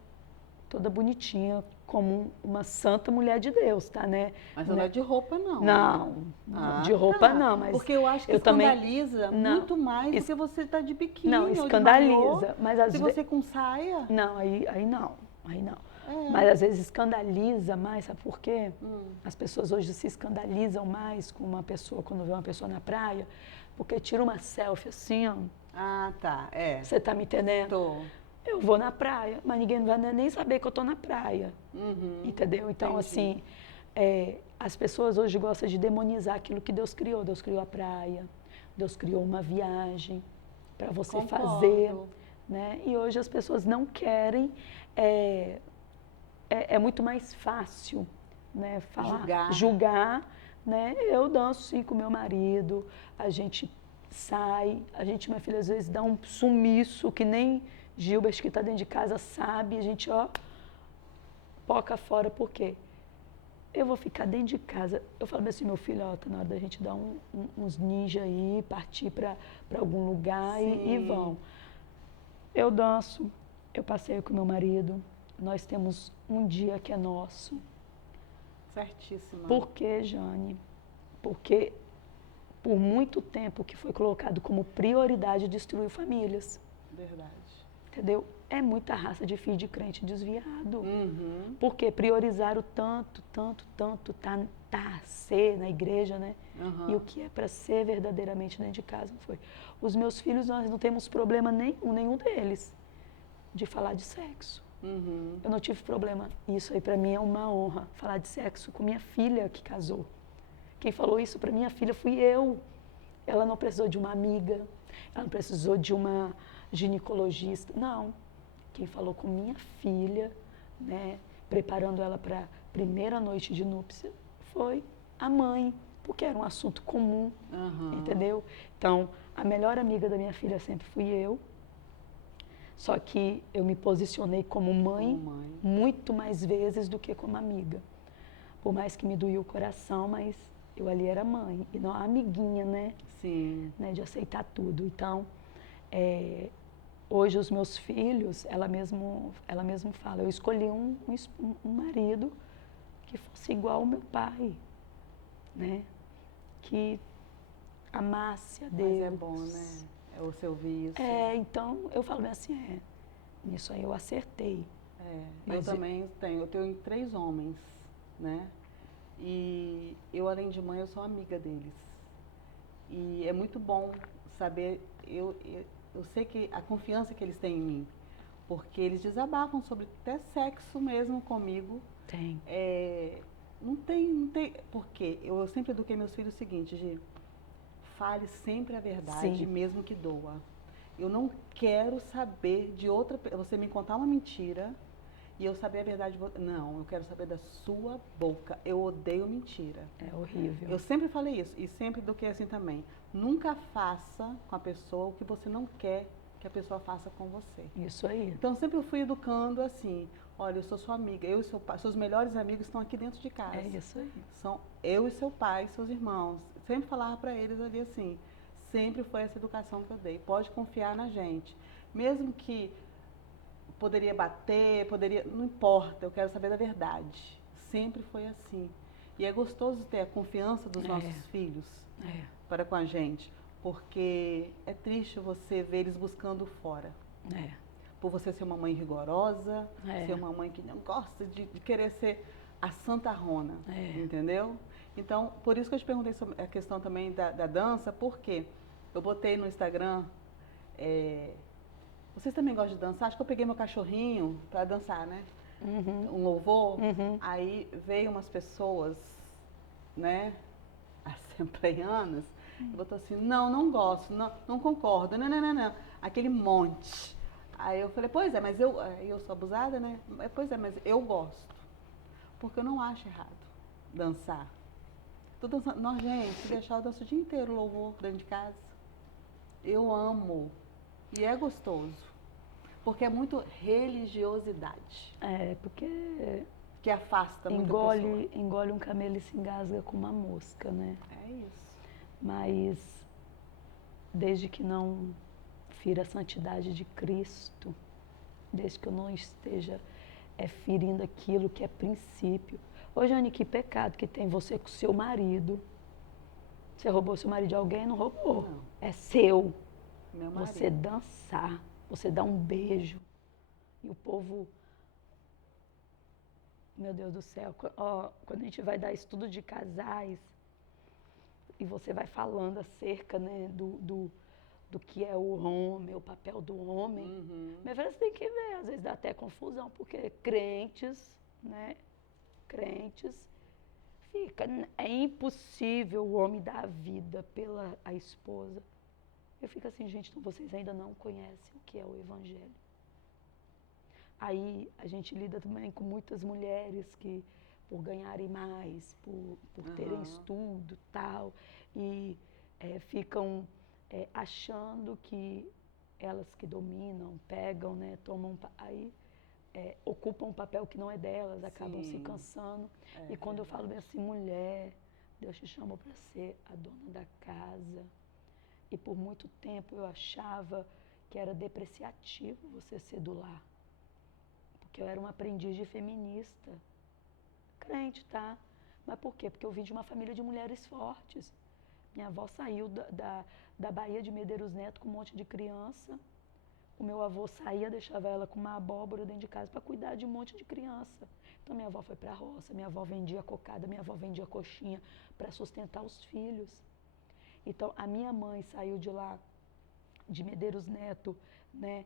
Toda bonitinha, como uma santa mulher de Deus, tá, né? Mas não é de roupa, não. Não, de roupa não, mas... Porque eu acho que escandaliza muito mais do que você tá de biquíni. Não, escandaliza, mas às vezes... Se você com saia... Não, aí não. Mas às vezes escandaliza mais, sabe por quê? As pessoas hoje se escandalizam mais com uma pessoa, quando vê uma pessoa na praia, porque tira uma selfie assim, ó. Ah, tá, Você tá me entendendo? Tô. Eu vou na praia, mas ninguém vai nem saber que eu tô na praia. Entendeu? Então, Entendi. assim, as pessoas hoje gostam de demonizar aquilo que Deus criou. Deus criou a praia, Deus criou uma viagem para você fazer. Né? E hoje as pessoas não querem, é muito mais fácil, né, falar, julgar, né? Eu danço sim com meu marido, a gente sai, minha filha, às vezes dá um sumiço que nem Gilbert, que está dentro de casa, sabe, a gente, poca fora, por quê? Eu vou ficar dentro de casa. Eu falo assim, meu filho, tá na hora da gente dar uns ninja aí, partir para algum lugar e vão. Eu danço, eu passeio com meu marido, nós temos um dia que é nosso. Certíssima. Por quê, Jane? Porque por muito tempo que foi colocado como prioridade destruir famílias. Verdade. Entendeu? É muita raça de filho de crente desviado. Porque priorizaram tanto, ser na igreja, né? E o que é para ser verdadeiramente dentro de casa não foi. Os meus filhos, nós não temos problema nenhum deles de falar de sexo. Eu não tive problema. Isso aí para mim é uma honra, falar de sexo com minha filha que casou. Quem falou isso para minha filha fui eu. Ela não precisou de uma amiga, ela não precisou de uma ginecologista, não. Quem falou com minha filha, né, preparando ela para a primeira noite de núpcia, foi a mãe, porque era um assunto comum, entendeu? Então, a melhor amiga da minha filha sempre fui eu, só que eu me posicionei como mãe muito mais vezes do que como amiga. Por mais que me doía o coração, mas eu ali era mãe, e não a amiguinha, né? Sim. Né, de aceitar tudo. Então, hoje os meus filhos, ela mesmo fala, eu escolhi um marido que fosse igual ao meu pai, né? Que amasse a Deus. Mas é bom, né? É você ouvir isso. Então eu falo bem assim, nisso aí eu acertei. Eu também tenho 3 homens, né? E eu, além de mãe, eu sou amiga deles. E é muito bom saber, eu sei que a confiança que eles têm em mim, porque eles desabafam sobre até sexo mesmo comigo. Tem. Não tem, porque eu sempre eduquei meus filhos o seguinte, Gi, fale sempre a verdade, Sim. mesmo que doa. Eu não quero saber de outra, você me contar uma mentira e eu saber a verdade. Não, eu quero saber da sua boca. Eu odeio mentira. É horrível. Eu sempre falei isso e sempre eduquei assim também. Nunca faça com a pessoa o que você não quer que a pessoa faça com você. Isso aí. Então sempre eu fui educando assim, olha, eu sou sua amiga, eu e seu pai, seus melhores amigos estão aqui dentro de casa. É isso aí. São eu e seu pai, seus irmãos. Sempre falava para eles ali assim, sempre foi essa educação que eu dei. Pode confiar na gente. Mesmo que poderia bater, não importa, eu quero saber da verdade. Sempre foi assim. E é gostoso ter a confiança dos nossos filhos para com a gente, porque é triste você ver eles buscando fora. Por você ser uma mãe rigorosa, ser uma mãe que não gosta de querer ser a Santa Rona, entendeu? Então, por isso que eu te perguntei sobre a questão também da dança, porque eu botei no Instagram, vocês também gostam de dançar? Acho que eu peguei meu cachorrinho para dançar, né? Uhum. Um louvor, Uhum. aí veio umas pessoas, né, assembleianas, e botou assim, não gosto, não concordo, não, aquele monte. Aí eu falei, pois é, mas eu sou abusada, né? Pois é, mas eu gosto, porque eu não acho errado dançar. Tô dançando, não, gente, se deixar eu danço o dia inteiro louvor dentro de casa. Eu amo, e é gostoso, porque é muito religiosidade. Porque que afasta muito a pessoa. engole um camelo e se engasga com uma mosca, né? É isso. Mas desde que não fira a santidade de Cristo, desde que eu não esteja ferindo aquilo que é princípio. Ô, Jane, que pecado que tem você com seu marido. Você roubou seu marido de alguém? Não roubou. Não. É seu. Meu marido. Você dançar, você dar um beijo. E o povo... Meu Deus do céu, quando a gente vai dar estudo de casais e você vai falando acerca, né, do que é o homem, o papel do homem, minha filha, você tem que ver, às vezes dá até confusão, porque crentes, né, é impossível o homem dar a vida pela a esposa. Eu fico assim, gente, então vocês ainda não conhecem o que é o Evangelho. Aí a gente lida também com muitas mulheres que, por ganharem mais, por terem estudo e tal, e ficam achando que elas que dominam, pegam, né, tomam, aí ocupam um papel que não é delas, acabam se cansando. E quando eu falo bem assim, mulher, Deus te chamou para ser a dona da casa. E por muito tempo eu achava que era depreciativo você ser do lar. Porque eu era uma aprendiz de feminista. Crente, tá? Mas por quê? Porque eu vim de uma família de mulheres fortes. Minha avó saiu da Bahia de Medeiros Neto com um monte de criança. O meu avô saía, deixava ela com uma abóbora dentro de casa para cuidar de um monte de criança. Então minha avó foi para a roça, minha avó vendia cocada, minha avó vendia coxinha para sustentar os filhos. Então a minha mãe saiu de lá, de Medeiros Neto, né?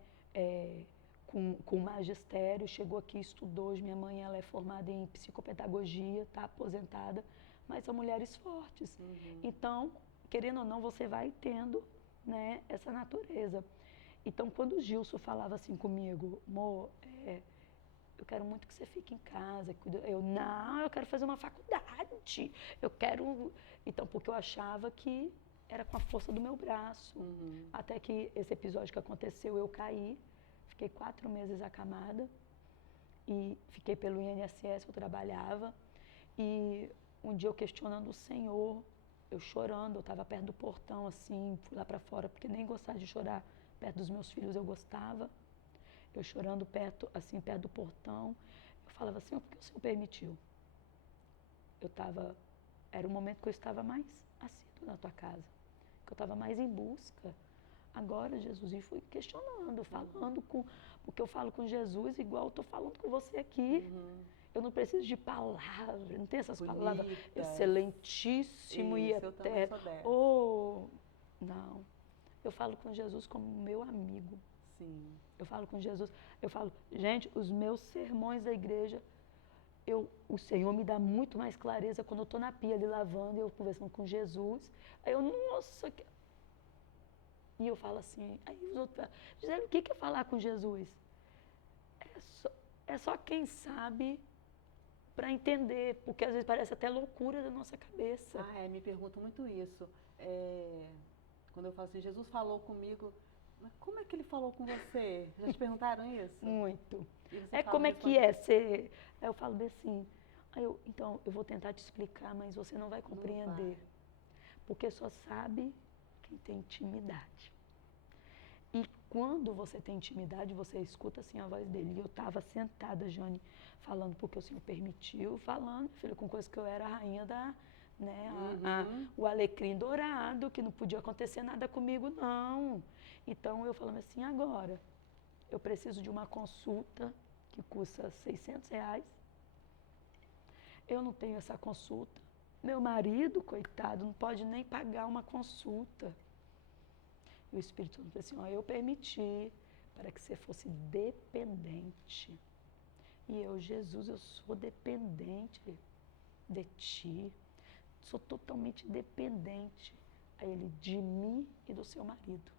Com magistério, chegou aqui, estudou. Hoje minha mãe ela é formada em psicopedagogia, está aposentada, mas são mulheres fortes. Então, querendo ou não, você vai tendo, né, essa natureza. Então, quando o Gilson falava assim comigo, amor, eu quero muito que você fique em casa. Não, eu quero fazer uma faculdade. Eu quero... Então, porque eu achava que era com a força do meu braço. Até que esse episódio que aconteceu, eu caí. Fiquei 4 meses acamada e fiquei pelo INSS, eu trabalhava. E um dia eu questionando o Senhor, eu chorando, eu estava perto do portão assim, fui lá para fora, porque nem gostava de chorar perto dos meus filhos eu gostava, eu chorando perto, assim, perto do portão, eu falava assim, por que o Senhor permitiu? Era o momento que eu estava mais assíduo na tua casa, que eu estava mais em busca. Agora, Jesus, e fui questionando, falando porque eu falo com Jesus igual eu estou falando com você aqui. Eu não preciso de palavras, não tem essas palavras, excelentíssimo e eterno. Oh, não. Eu falo com Jesus como meu amigo. Sim. Eu falo com Jesus, eu falo, gente, os meus sermões da igreja, o Senhor me dá muito mais clareza quando eu estou na pia ali lavando e eu conversando com Jesus. Aí eu, nossa, e eu falo assim, aí os outros falam, Gisele, o que é falar com Jesus? É só quem sabe para entender, porque às vezes parece até loucura da nossa cabeça. Me perguntam muito isso. Quando eu falo assim, Jesus falou comigo, mas como é que ele falou com você? Já te perguntaram isso? Muito. Como é que é ser... Aí eu falo bem assim, então eu vou tentar te explicar, mas você não vai compreender. Porque só sabe quem tem intimidade. E quando você tem intimidade, você escuta assim a voz dele. E eu estava sentada, Jane, falando porque o Senhor permitiu, falando, filho, com coisa que eu era a rainha o alecrim dourado, que não podia acontecer nada comigo, não. Então eu falando assim, agora, eu preciso de uma consulta que custa R$600. Eu não tenho essa consulta. Meu marido, coitado, não pode nem pagar uma consulta. E o Espírito Santo falou assim, eu permiti para que você fosse dependente. E eu, Jesus, eu sou dependente de ti. Sou totalmente dependente. Aí ele, de mim e do seu marido.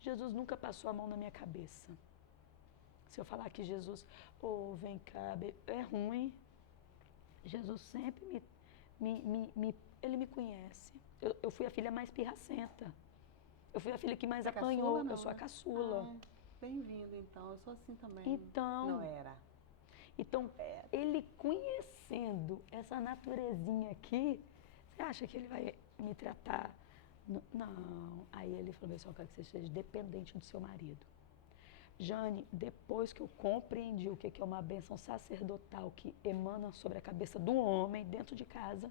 Jesus nunca passou a mão na minha cabeça. Se eu falar que Jesus, vem cá, é ruim. Jesus sempre ele me conhece. Eu fui a filha mais pirracenta. Eu fui a filha que mais apanhou. Caçula, não, eu sou a caçula. Bem-vindo, então. Eu sou assim também. Então, não era. Então, ele conhecendo essa naturezinha aqui, você acha que ele vai me tratar? Não. Aí ele falou, eu quero que você seja dependente do seu marido. Jane, depois que eu compreendi o que é uma bênção sacerdotal que emana sobre a cabeça do homem dentro de casa,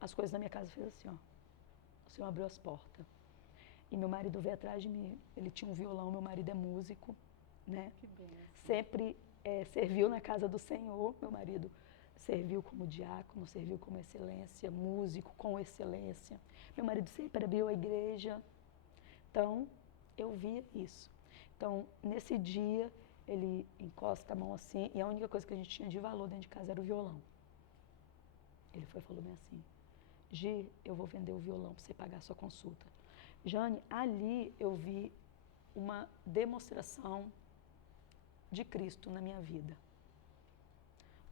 as coisas na minha casa fez assim, O Senhor abriu as portas. E meu marido veio atrás de mim. Ele tinha um violão, meu marido é músico, né? Que bênção. Sempre serviu na casa do Senhor. Meu marido serviu como diácono, serviu como excelência, músico com excelência. Meu marido sempre abriu a igreja. Então, eu via isso. Então, nesse dia, ele encosta a mão assim, e a única coisa que a gente tinha de valor dentro de casa era o violão. Ele falou bem assim, Gi, eu vou vender o violão para você pagar a sua consulta. Jane, ali eu vi uma demonstração de Cristo na minha vida.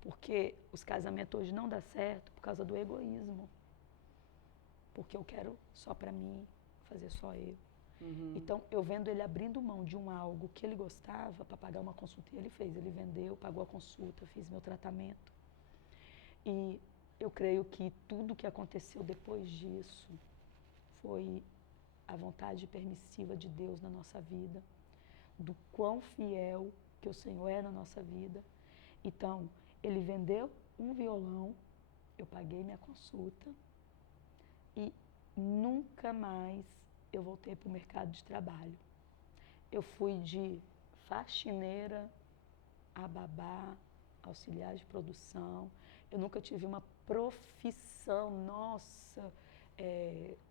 Porque os casamentos hoje não dão certo por causa do egoísmo. Porque eu quero só para mim, fazer só eu. Então, eu vendo ele abrindo mão de algo que ele gostava para pagar uma consulta, e ele fez. Ele vendeu, pagou a consulta, fiz meu tratamento. E eu creio que tudo que aconteceu depois disso foi a vontade permissiva de Deus na nossa vida, do quão fiel que o Senhor é na nossa vida. Então, ele vendeu um violão, eu paguei minha consulta e nunca mais eu voltei para o mercado de trabalho. Eu fui de faxineira a babá, auxiliar de produção. Eu nunca tive uma profissão,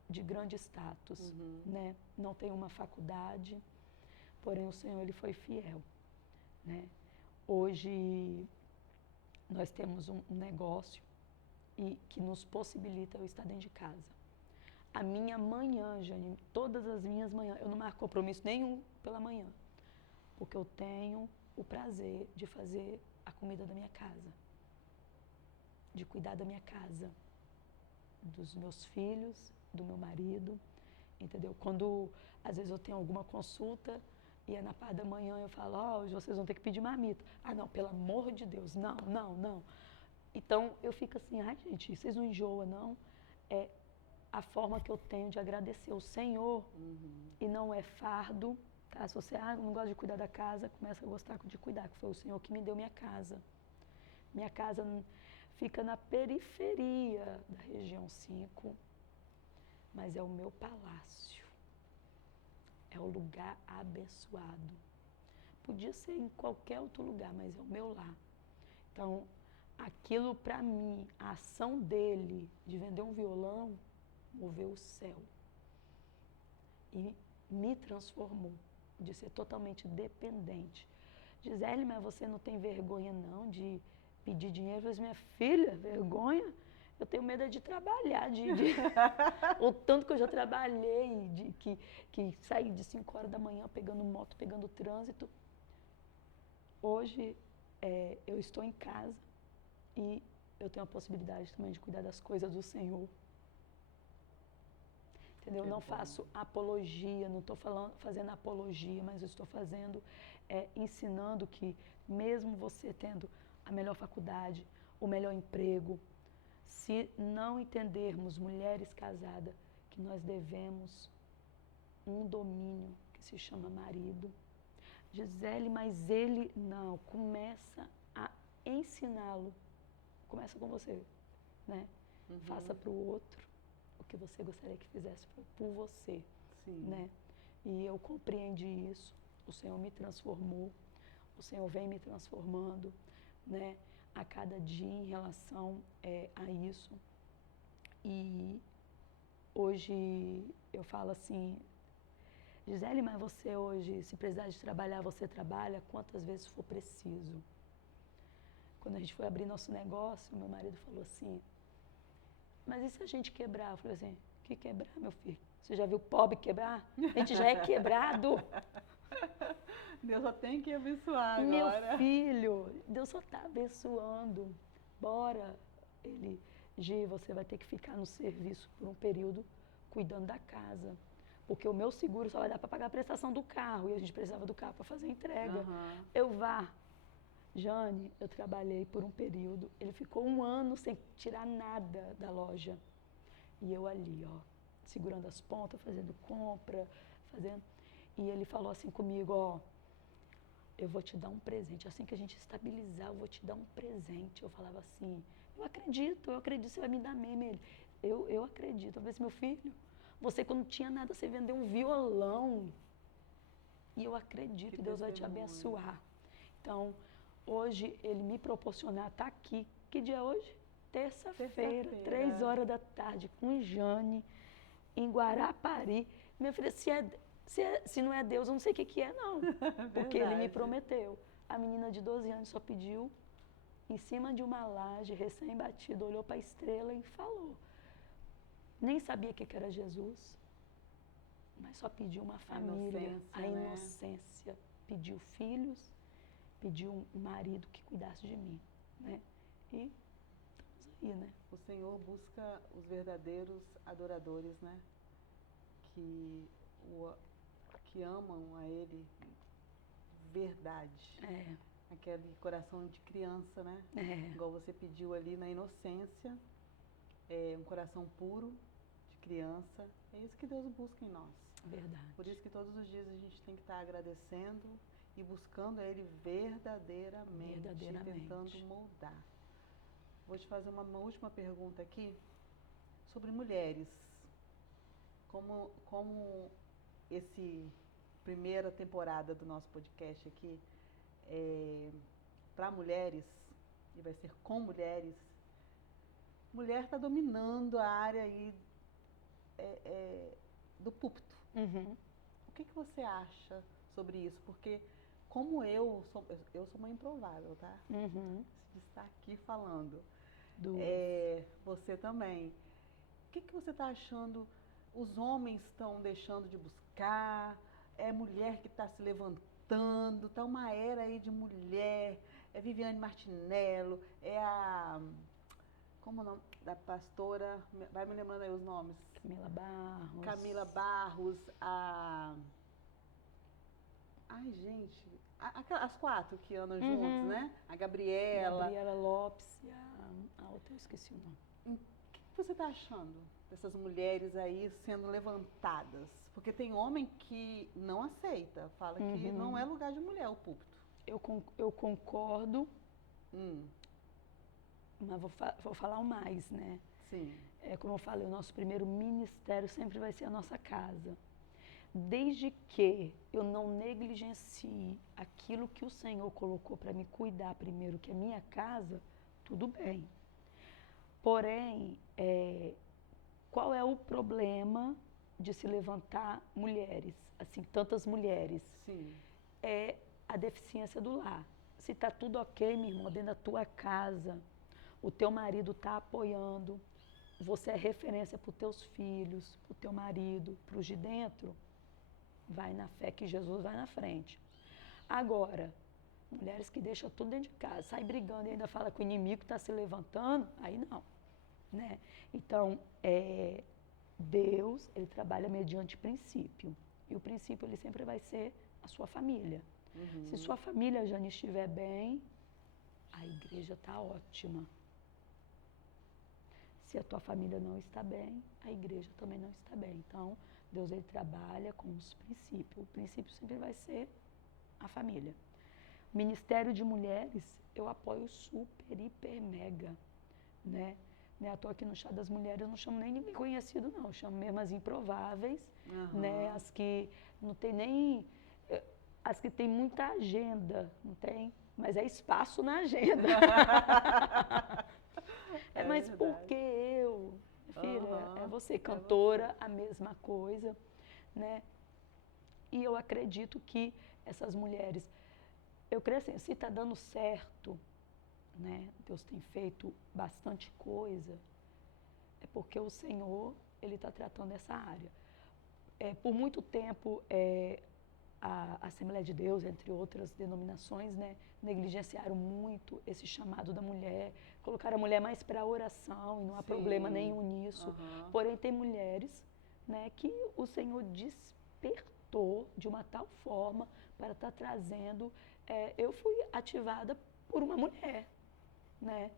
de grande status, né? Não tenho uma faculdade, porém o Senhor ele foi fiel, né? Hoje nós temos um negócio que nos possibilita eu estar dentro de casa. A minha manhã, Jane, todas as minhas manhãs, eu não marco compromisso nenhum pela manhã, porque eu tenho o prazer de fazer a comida da minha casa, de cuidar da minha casa, dos meus filhos, do meu marido, entendeu? Quando, às vezes, eu tenho alguma consulta e é na parte da manhã eu falo, hoje vocês vão ter que pedir marmita. Não, pelo amor de Deus, não. Então, eu fico assim, gente, vocês não enjoam, não? a forma que eu tenho de agradecer o Senhor. E não é fardo, tá? Se você não gosta de cuidar da casa, começa a gostar de cuidar, que foi o Senhor que me deu minha casa. Minha casa fica na periferia da região 5, mas é o meu palácio. É o lugar abençoado. Podia ser em qualquer outro lugar, mas é o meu lar. Então, aquilo para mim, a ação dele de vender um violão, moveu o céu. E me transformou, de ser totalmente dependente. Gisele, mas você não tem vergonha não de pedir dinheiro? Eu falei, minha filha, vergonha? Eu tenho medo de trabalhar, o tanto que eu já trabalhei, que saí de 5 horas da manhã pegando moto, pegando trânsito. Hoje eu estou em casa e eu tenho a possibilidade também de cuidar das coisas do Senhor. Entendeu? Não faço apologia, não estou fazendo apologia, mas eu estou fazendo, ensinando que mesmo você tendo a melhor faculdade, o melhor emprego, se não entendermos, mulheres casadas, que nós devemos um domínio que se chama marido. Gisele, mas ele não, começa a ensiná-lo. Começa com você, né? Faça para o outro o que você gostaria que fizesse por você, né? E eu compreendi isso, o Senhor me transformou, o Senhor vem me transformando, né? A cada dia em relação a isso. E hoje eu falo assim, Gisele, mas você hoje, se precisar de trabalhar, você trabalha quantas vezes for preciso. Quando a gente foi abrir nosso negócio, meu marido falou assim, mas e se a gente quebrar? Eu falei assim, que quebrar, meu filho? Você já viu pobre quebrar? A gente já é quebrado. Deus só tem que abençoar agora. Meu filho, Deus só está abençoando. Bora. Gi, você vai ter que ficar no serviço por um período cuidando da casa. Porque o meu seguro só vai dar para pagar a prestação do carro. E a gente precisava do carro para fazer a entrega. Eu vá. Jane, eu trabalhei por um período. Ele ficou 1 ano sem tirar nada da loja. E eu ali, ó, segurando as pontas, fazendo compra, fazendo... E ele falou assim comigo, ó, eu vou te dar um presente. Assim que a gente estabilizar, eu vou te dar um presente. Eu falava assim, eu acredito, você vai me dar mesmo. Ele, eu acredito. Eu falei assim, meu filho, você quando não tinha nada, você vendeu um violão. E eu acredito que Deus vai te abençoar. Então, hoje, ele me proporcionar estar aqui. Que dia é hoje? Terça-feira, 3 horas da tarde, com Jane, em Guarapari. Minha filha, se não é Deus, eu não sei o que é, não. Porque ele me prometeu. A menina de 12 anos só pediu, em cima de uma laje, recém-batida, olhou para a estrela e falou. Nem sabia o que era Jesus, mas só pediu uma família, a inocência. Né? Pediu filhos, pediu um marido que cuidasse de mim. Né? E estamos aí, né? O Senhor busca os verdadeiros adoradores, né? Que amam a Ele verdade. Aquele coração de criança, né? Igual você pediu ali na inocência, um coração puro de criança. É isso que Deus busca em nós. Verdade. Por isso que todos os dias a gente tem que estar agradecendo e buscando a Ele verdadeiramente. Tentando moldar. Vou te fazer uma última pergunta aqui sobre mulheres. Como esse primeira temporada do nosso podcast aqui para mulheres, e vai ser com mulheres, mulher está dominando a área aí do púlpito. O que você acha sobre isso? Porque como eu sou uma improvável, tá? Se está aqui falando. Você também. O que você está achando? Os homens estão deixando de buscar, é mulher que está se levantando, está uma era aí de mulher, é Viviane Martinello, como é o nome da pastora, vai me lembrando aí os nomes. Camila Barros, ai gente, as 4 que andam juntos, né? A Gabriela Lopes e a outra eu esqueci o nome. que você está achando dessas mulheres aí sendo levantadas? Porque tem homem que não aceita, fala que não é lugar de mulher o púlpito. Eu concordo, Hum, mas vou falar o mais, né? sim. É como eu falei, o nosso primeiro ministério sempre vai ser a nossa casa. Desde que eu não negligencie aquilo que o Senhor colocou para me cuidar primeiro, que é minha casa, tudo bem. Porém, qual é o problema de se levantar mulheres, assim, tantas mulheres? Sim. É a deficiência do lar. Se está tudo ok, minha irmã, dentro da tua casa, o teu marido está apoiando, você é referência para os teus filhos, para o teu marido, para os de dentro, vai na fé que Jesus vai na frente. Agora, mulheres que deixam tudo dentro de casa, sai brigando e ainda fala que o inimigo está se levantando, aí não. Né? Então, Deus, ele trabalha mediante princípio. E o princípio, ele sempre vai ser a sua família. Se sua família já não estiver bem, a igreja está ótima. Se a tua família não está bem, a igreja também não está bem. Então, Deus, ele trabalha com os princípios. O princípio sempre vai ser a família. Ministério de Mulheres, eu apoio super, hiper, mega, né? Não é à toa aqui no Chá das Mulheres, eu não chamo nem ninguém conhecido, não. Eu chamo mesmo as improváveis, né? As que não tem nem... As que tem muita agenda, não tem? Mas é espaço na agenda. Mas verdade. por que eu? Filha, é você. Cantora, a mesma coisa, né? E eu acredito que essas mulheres... Eu creio assim, se está dando certo, né? Deus tem feito bastante coisa, é porque o Senhor, ele está tratando essa área. Por muito tempo, a Assembleia de Deus, entre outras denominações, né, negligenciaram muito esse chamado da mulher, colocaram a mulher mais para a oração, e não há problema nenhum nisso. Porém, tem mulheres, né, que o Senhor despertou de uma tal forma para estar trazendo. Eu fui ativada por uma mulher, né,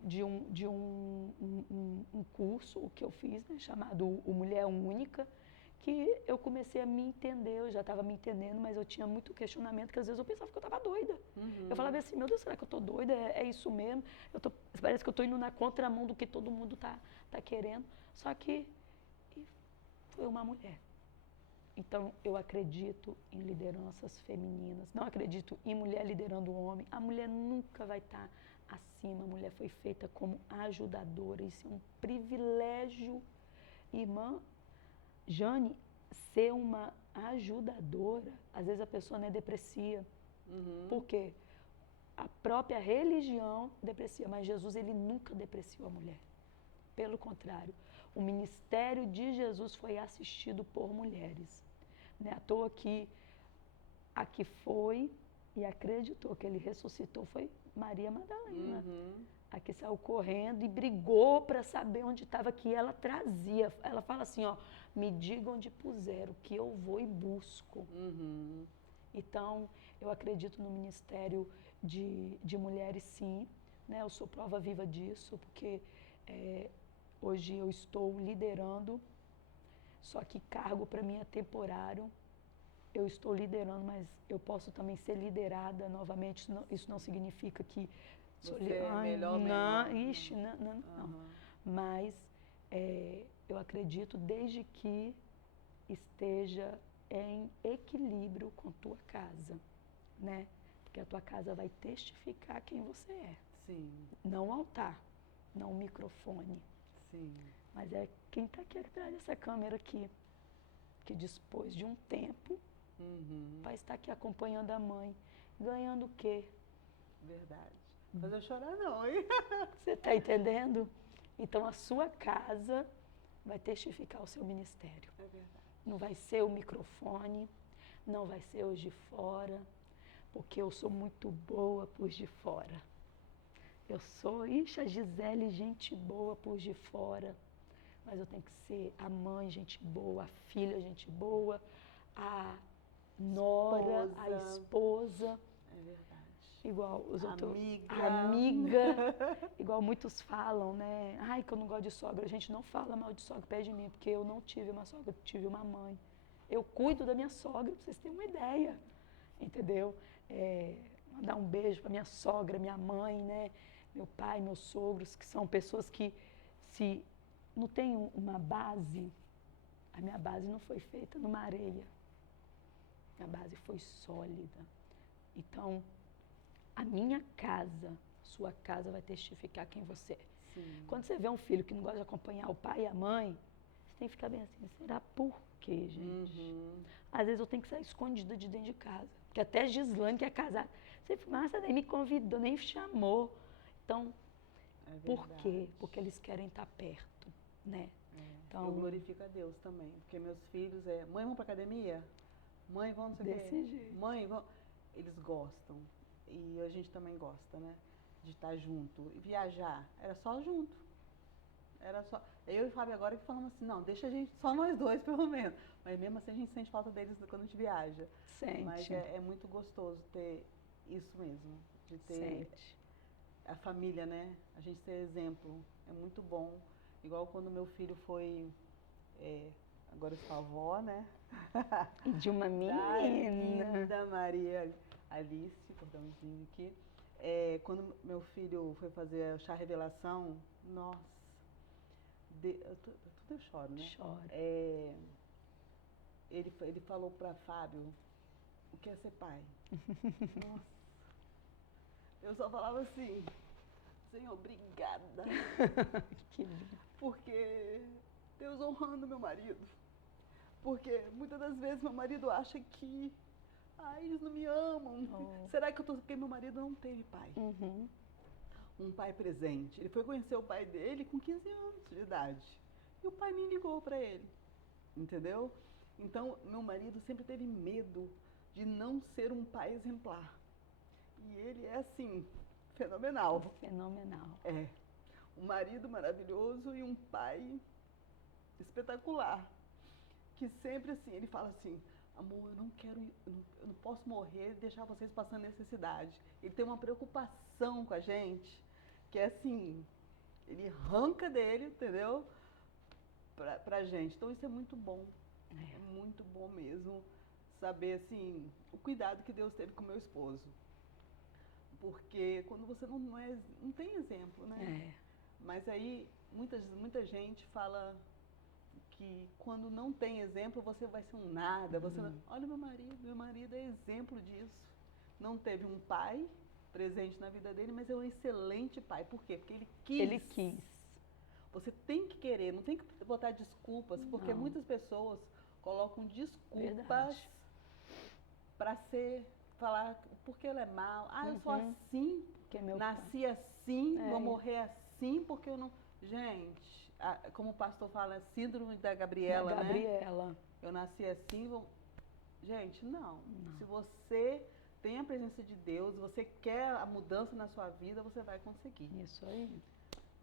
de um curso, o que eu fiz, né, chamado O Mulher Única, que eu comecei a me entender, eu já estava me entendendo, mas eu tinha muito questionamento, que às vezes eu pensava que eu estava doida. Eu falava assim, meu Deus, será que eu estou doida? É isso mesmo? Parece que eu estou indo na contramão do que todo mundo tá querendo. Só que foi uma mulher. Então, eu acredito em lideranças femininas, não acredito em mulher liderando o homem. A mulher nunca vai estar acima, a mulher foi feita como ajudadora, isso é um privilégio. Irmã Jane, ser uma ajudadora, às vezes a pessoa não deprecia. Por quê? A própria religião deprecia, mas Jesus, ele nunca depreciou a mulher. Pelo contrário, o ministério de Jesus foi assistido por mulheres. Não é à toa que a que foi e acreditou que ele ressuscitou foi Maria Madalena. A que saiu correndo e brigou para saber onde estava, que ela trazia. Ela fala assim, ó, me diga onde puseram, que eu vou e busco. Então, eu acredito no ministério de mulheres, sim. Né? Eu sou prova viva disso, porque hoje eu estou liderando, só que cargo para mim é temporário. Eu estou liderando, mas eu posso também ser liderada novamente. Isso não significa que... Você é melhor ou menor. Não. Mas eu acredito desde que esteja em equilíbrio com tua casa, né? Porque a tua casa vai testificar quem você é. Sim. Não o altar, não o microfone. Sim. Mas é quem está aqui atrás dessa câmera aqui, que dispôs de um tempo para estar aqui acompanhando a mãe. Ganhando o quê? Verdade. Fazer eu chorar não, hein? Você está entendendo? Então, a sua casa vai testificar o seu ministério. É verdade. Não vai ser o microfone, não vai ser os de fora, porque eu sou muito boa por de fora. Eu sou, a Gisele, gente boa por de fora, mas eu tenho que ser a mãe, gente boa, a filha, gente boa, a nora, a esposa. É verdade. igual os outros. Amiga. Amiga. Igual muitos falam, né? Ai, que eu não gosto de sogra. A gente não fala mal de sogra perto de mim, porque eu não tive uma sogra, eu tive uma mãe. Eu cuido da minha sogra, pra vocês terem uma ideia. Entendeu? Mandar um beijo para minha sogra, minha mãe, né? Meu pai, meus sogros, que são pessoas que, se não tem uma base, a minha base não foi feita numa areia. Minha base foi sólida. Então, a minha casa, a sua casa vai testificar quem você é. Sim. Quando você vê um filho que não gosta de acompanhar o pai e a mãe, você tem que ficar bem assim, será por quê, gente? Às vezes eu tenho que sair escondida de dentro de casa. Porque até Gislane, que é casada, você fala, mas nem me convidou, nem chamou. Então, por quê? Porque eles querem estar perto, né? Então, eu glorifico a Deus também, porque meus filhos mãe, vamos pra academia? Mãe, vamos, não sei o quê. Desse jeito. Mãe, vamos. Eles gostam. E a gente também gosta, né? De estar junto. E viajar, era só junto. Era só. Eu e o Fábio agora que falamos assim, não, deixa a gente, só nós dois pelo menos. Mas mesmo assim a gente sente falta deles quando a gente viaja. Sente. Mas é muito gostoso ter isso mesmo. De ter a família, né? A gente ser exemplo. É muito bom. Igual quando meu filho foi. Agora eu sou avó, né? E de uma menina. Da Maria Alice, cordãozinho aqui. Quando meu filho foi fazer a chá revelação, nossa, tudo eu choro, né? Choro. Ele falou para Fábio o que é ser pai. Nossa, eu só falava assim, Senhor, obrigada. Que lindo. Porque Deus honrando meu marido. Porque muitas das vezes meu marido acha que eles não me amam. Oh. Será que eu tô... Porque meu marido não teve pai. Uhum. Um pai presente. Ele foi conhecer o pai dele com 15 anos de idade. E o pai nem ligou para ele. Entendeu? Então, meu marido sempre teve medo de não ser um pai exemplar. E ele é assim, fenomenal. Fenomenal. Um marido maravilhoso e um pai espetacular. Que sempre assim, ele fala assim, amor, eu não posso morrer e deixar vocês passando necessidade. Ele tem uma preocupação com a gente, que é assim, ele arranca dele, entendeu? Pra gente. Então isso é muito bom. É muito bom mesmo saber, assim, o cuidado que Deus teve com meu esposo. Porque quando você não tem exemplo, né? Mas aí, muita gente fala que quando não tem exemplo, você vai ser um nada. Você não... Olha meu marido é exemplo disso. Não teve um pai presente na vida dele, mas é um excelente pai. Por quê? Porque ele quis. Ele quis. Você tem que querer, não tem que botar desculpas, porque muitas pessoas colocam desculpas para falar porque ele é mal. Eu sou assim, nasci assim, vou morrer assim, porque eu não... Gente, como o pastor fala, síndrome da Gabriela, né? Gabriela. Eu nasci assim, gente, não. Se você tem a presença de Deus, você quer a mudança na sua vida, você vai conseguir. Isso aí.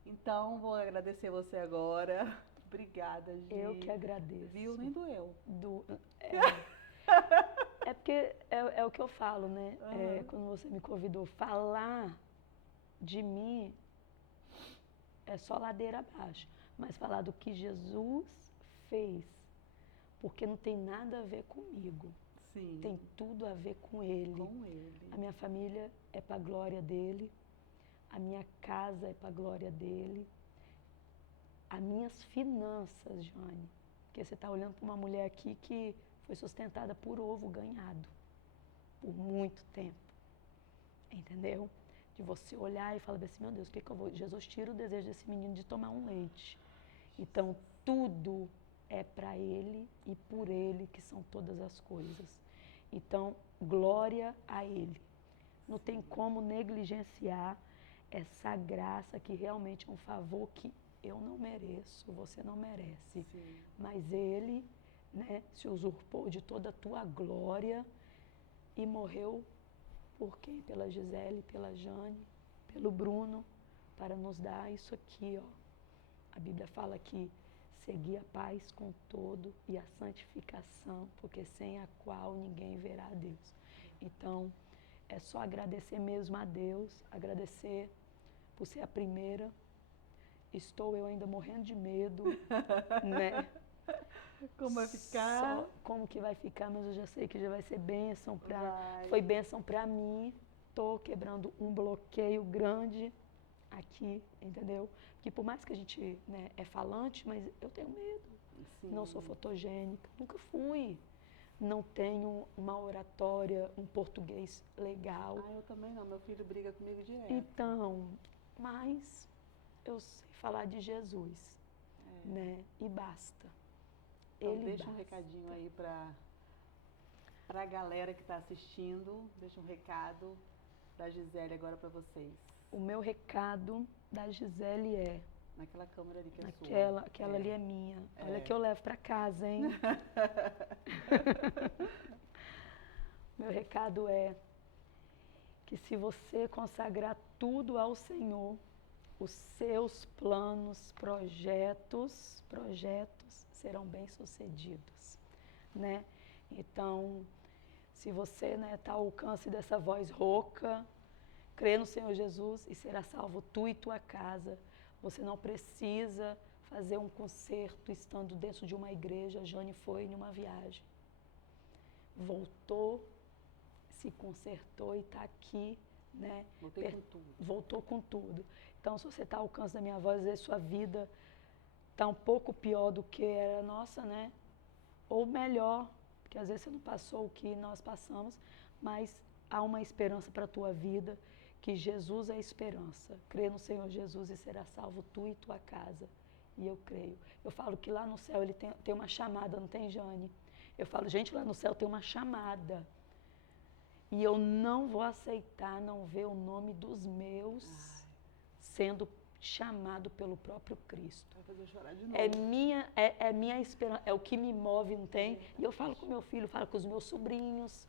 Então, vou agradecer você agora. Obrigada, Gi. Eu que agradeço. Viu? Nem doeu. É porque é o que eu falo, né? Quando você me convidou, falar de mim é só ladeira abaixo. Mas falar do que Jesus fez, porque não tem nada a ver comigo. Sim. Tem tudo a ver com Ele. Com Ele. A minha família é para a glória dEle. A minha casa é para a glória dEle. As minhas finanças, Jane, porque você está olhando para uma mulher aqui que foi sustentada por ovo ganhado, por muito tempo, entendeu? De você olhar e falar assim, meu Deus, o que eu vou... Jesus tira o desejo desse menino de tomar um leite. Então, tudo é para Ele e por Ele que são todas as coisas. Então, glória a Ele. Não tem como negligenciar essa graça que realmente é um favor que eu não mereço, você não merece. Sim. Mas Ele, né, se usurpou de toda a tua glória e morreu por quem? Pela Gisele, pela Jane, pelo Bruno, para nos dar isso aqui, ó. A Bíblia fala que seguir a paz com todo e a santificação, porque sem a qual ninguém verá a Deus. Então, é só agradecer mesmo a Deus, agradecer por ser a primeira. Estou eu ainda morrendo de medo, né? Como vai ficar? Só como que vai ficar, mas eu já sei que já vai ser bênção foi bênção para mim. Tô quebrando um bloqueio grande aqui, entendeu? Que por mais que a gente, né, é falante, mas eu tenho medo. Sim. Não sou fotogênica, nunca fui. Não tenho uma oratória, um português legal. Ah, eu também não, meu filho briga comigo direto. Então, mas eu sei falar de Jesus, né? E basta. Então, Ele deixa basta. um recadinho aí para a galera que está assistindo, deixa um recado da Gisele agora para vocês. O meu recado da Gisele é... Naquela câmera ali que é sua. Aquela é. ali é minha. Olha que eu levo para casa, hein? Meu recado é que se você consagrar tudo ao Senhor, os seus planos, projetos serão bem-sucedidos, né? Então, se você está ao alcance dessa voz rouca, crê no Senhor Jesus e será salvo tu e tua casa. Você não precisa fazer um concerto estando dentro de uma igreja. A Jane foi em uma viagem, voltou, se consertou e está aqui, né? Voltou com tudo. Então, se você está ao alcance da minha voz, às vezes sua vida está um pouco pior do que era a nossa, né? Ou melhor, porque às vezes você não passou o que nós passamos, mas há uma esperança para a tua vida, que Jesus é a esperança. Crê no Senhor Jesus e será salvo tu e tua casa. E eu creio. Eu falo que lá no céu ele tem uma chamada, não tem, Jane? Eu falo, gente, lá no céu tem uma chamada. E eu não vou aceitar não ver o nome dos meus sendo chamado pelo próprio Cristo. Vai fazer eu chorar de novo. É minha esperança, é o que me move, não tem? E eu falo com meu filho, falo com os meus sobrinhos,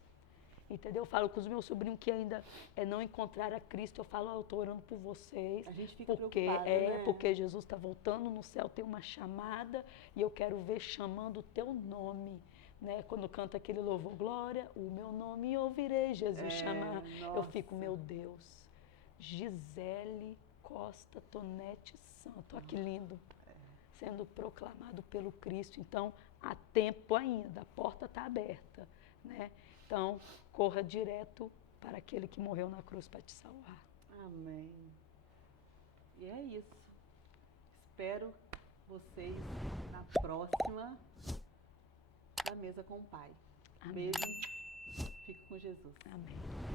entendeu? Eu falo com os meus sobrinhos que ainda não encontraram a Cristo. Eu falo, eu estou orando por vocês. A gente fica porque preocupada, né? Porque Jesus está voltando no céu, tem uma chamada e eu quero ver chamando o teu nome. Né? Quando canta aquele louvor, glória, o meu nome ouvirei Jesus chamar. Nossa. Eu fico, meu Deus, Gisele Costa Tonete Santo, olha que lindo, sendo proclamado pelo Cristo. Então, há tempo ainda, a porta está aberta, né? Então, corra direto para aquele que morreu na cruz para te salvar. Amém. E é isso. Espero vocês na próxima da Mesa com o Pai. Amém. Beijo. Fique com Jesus. Amém.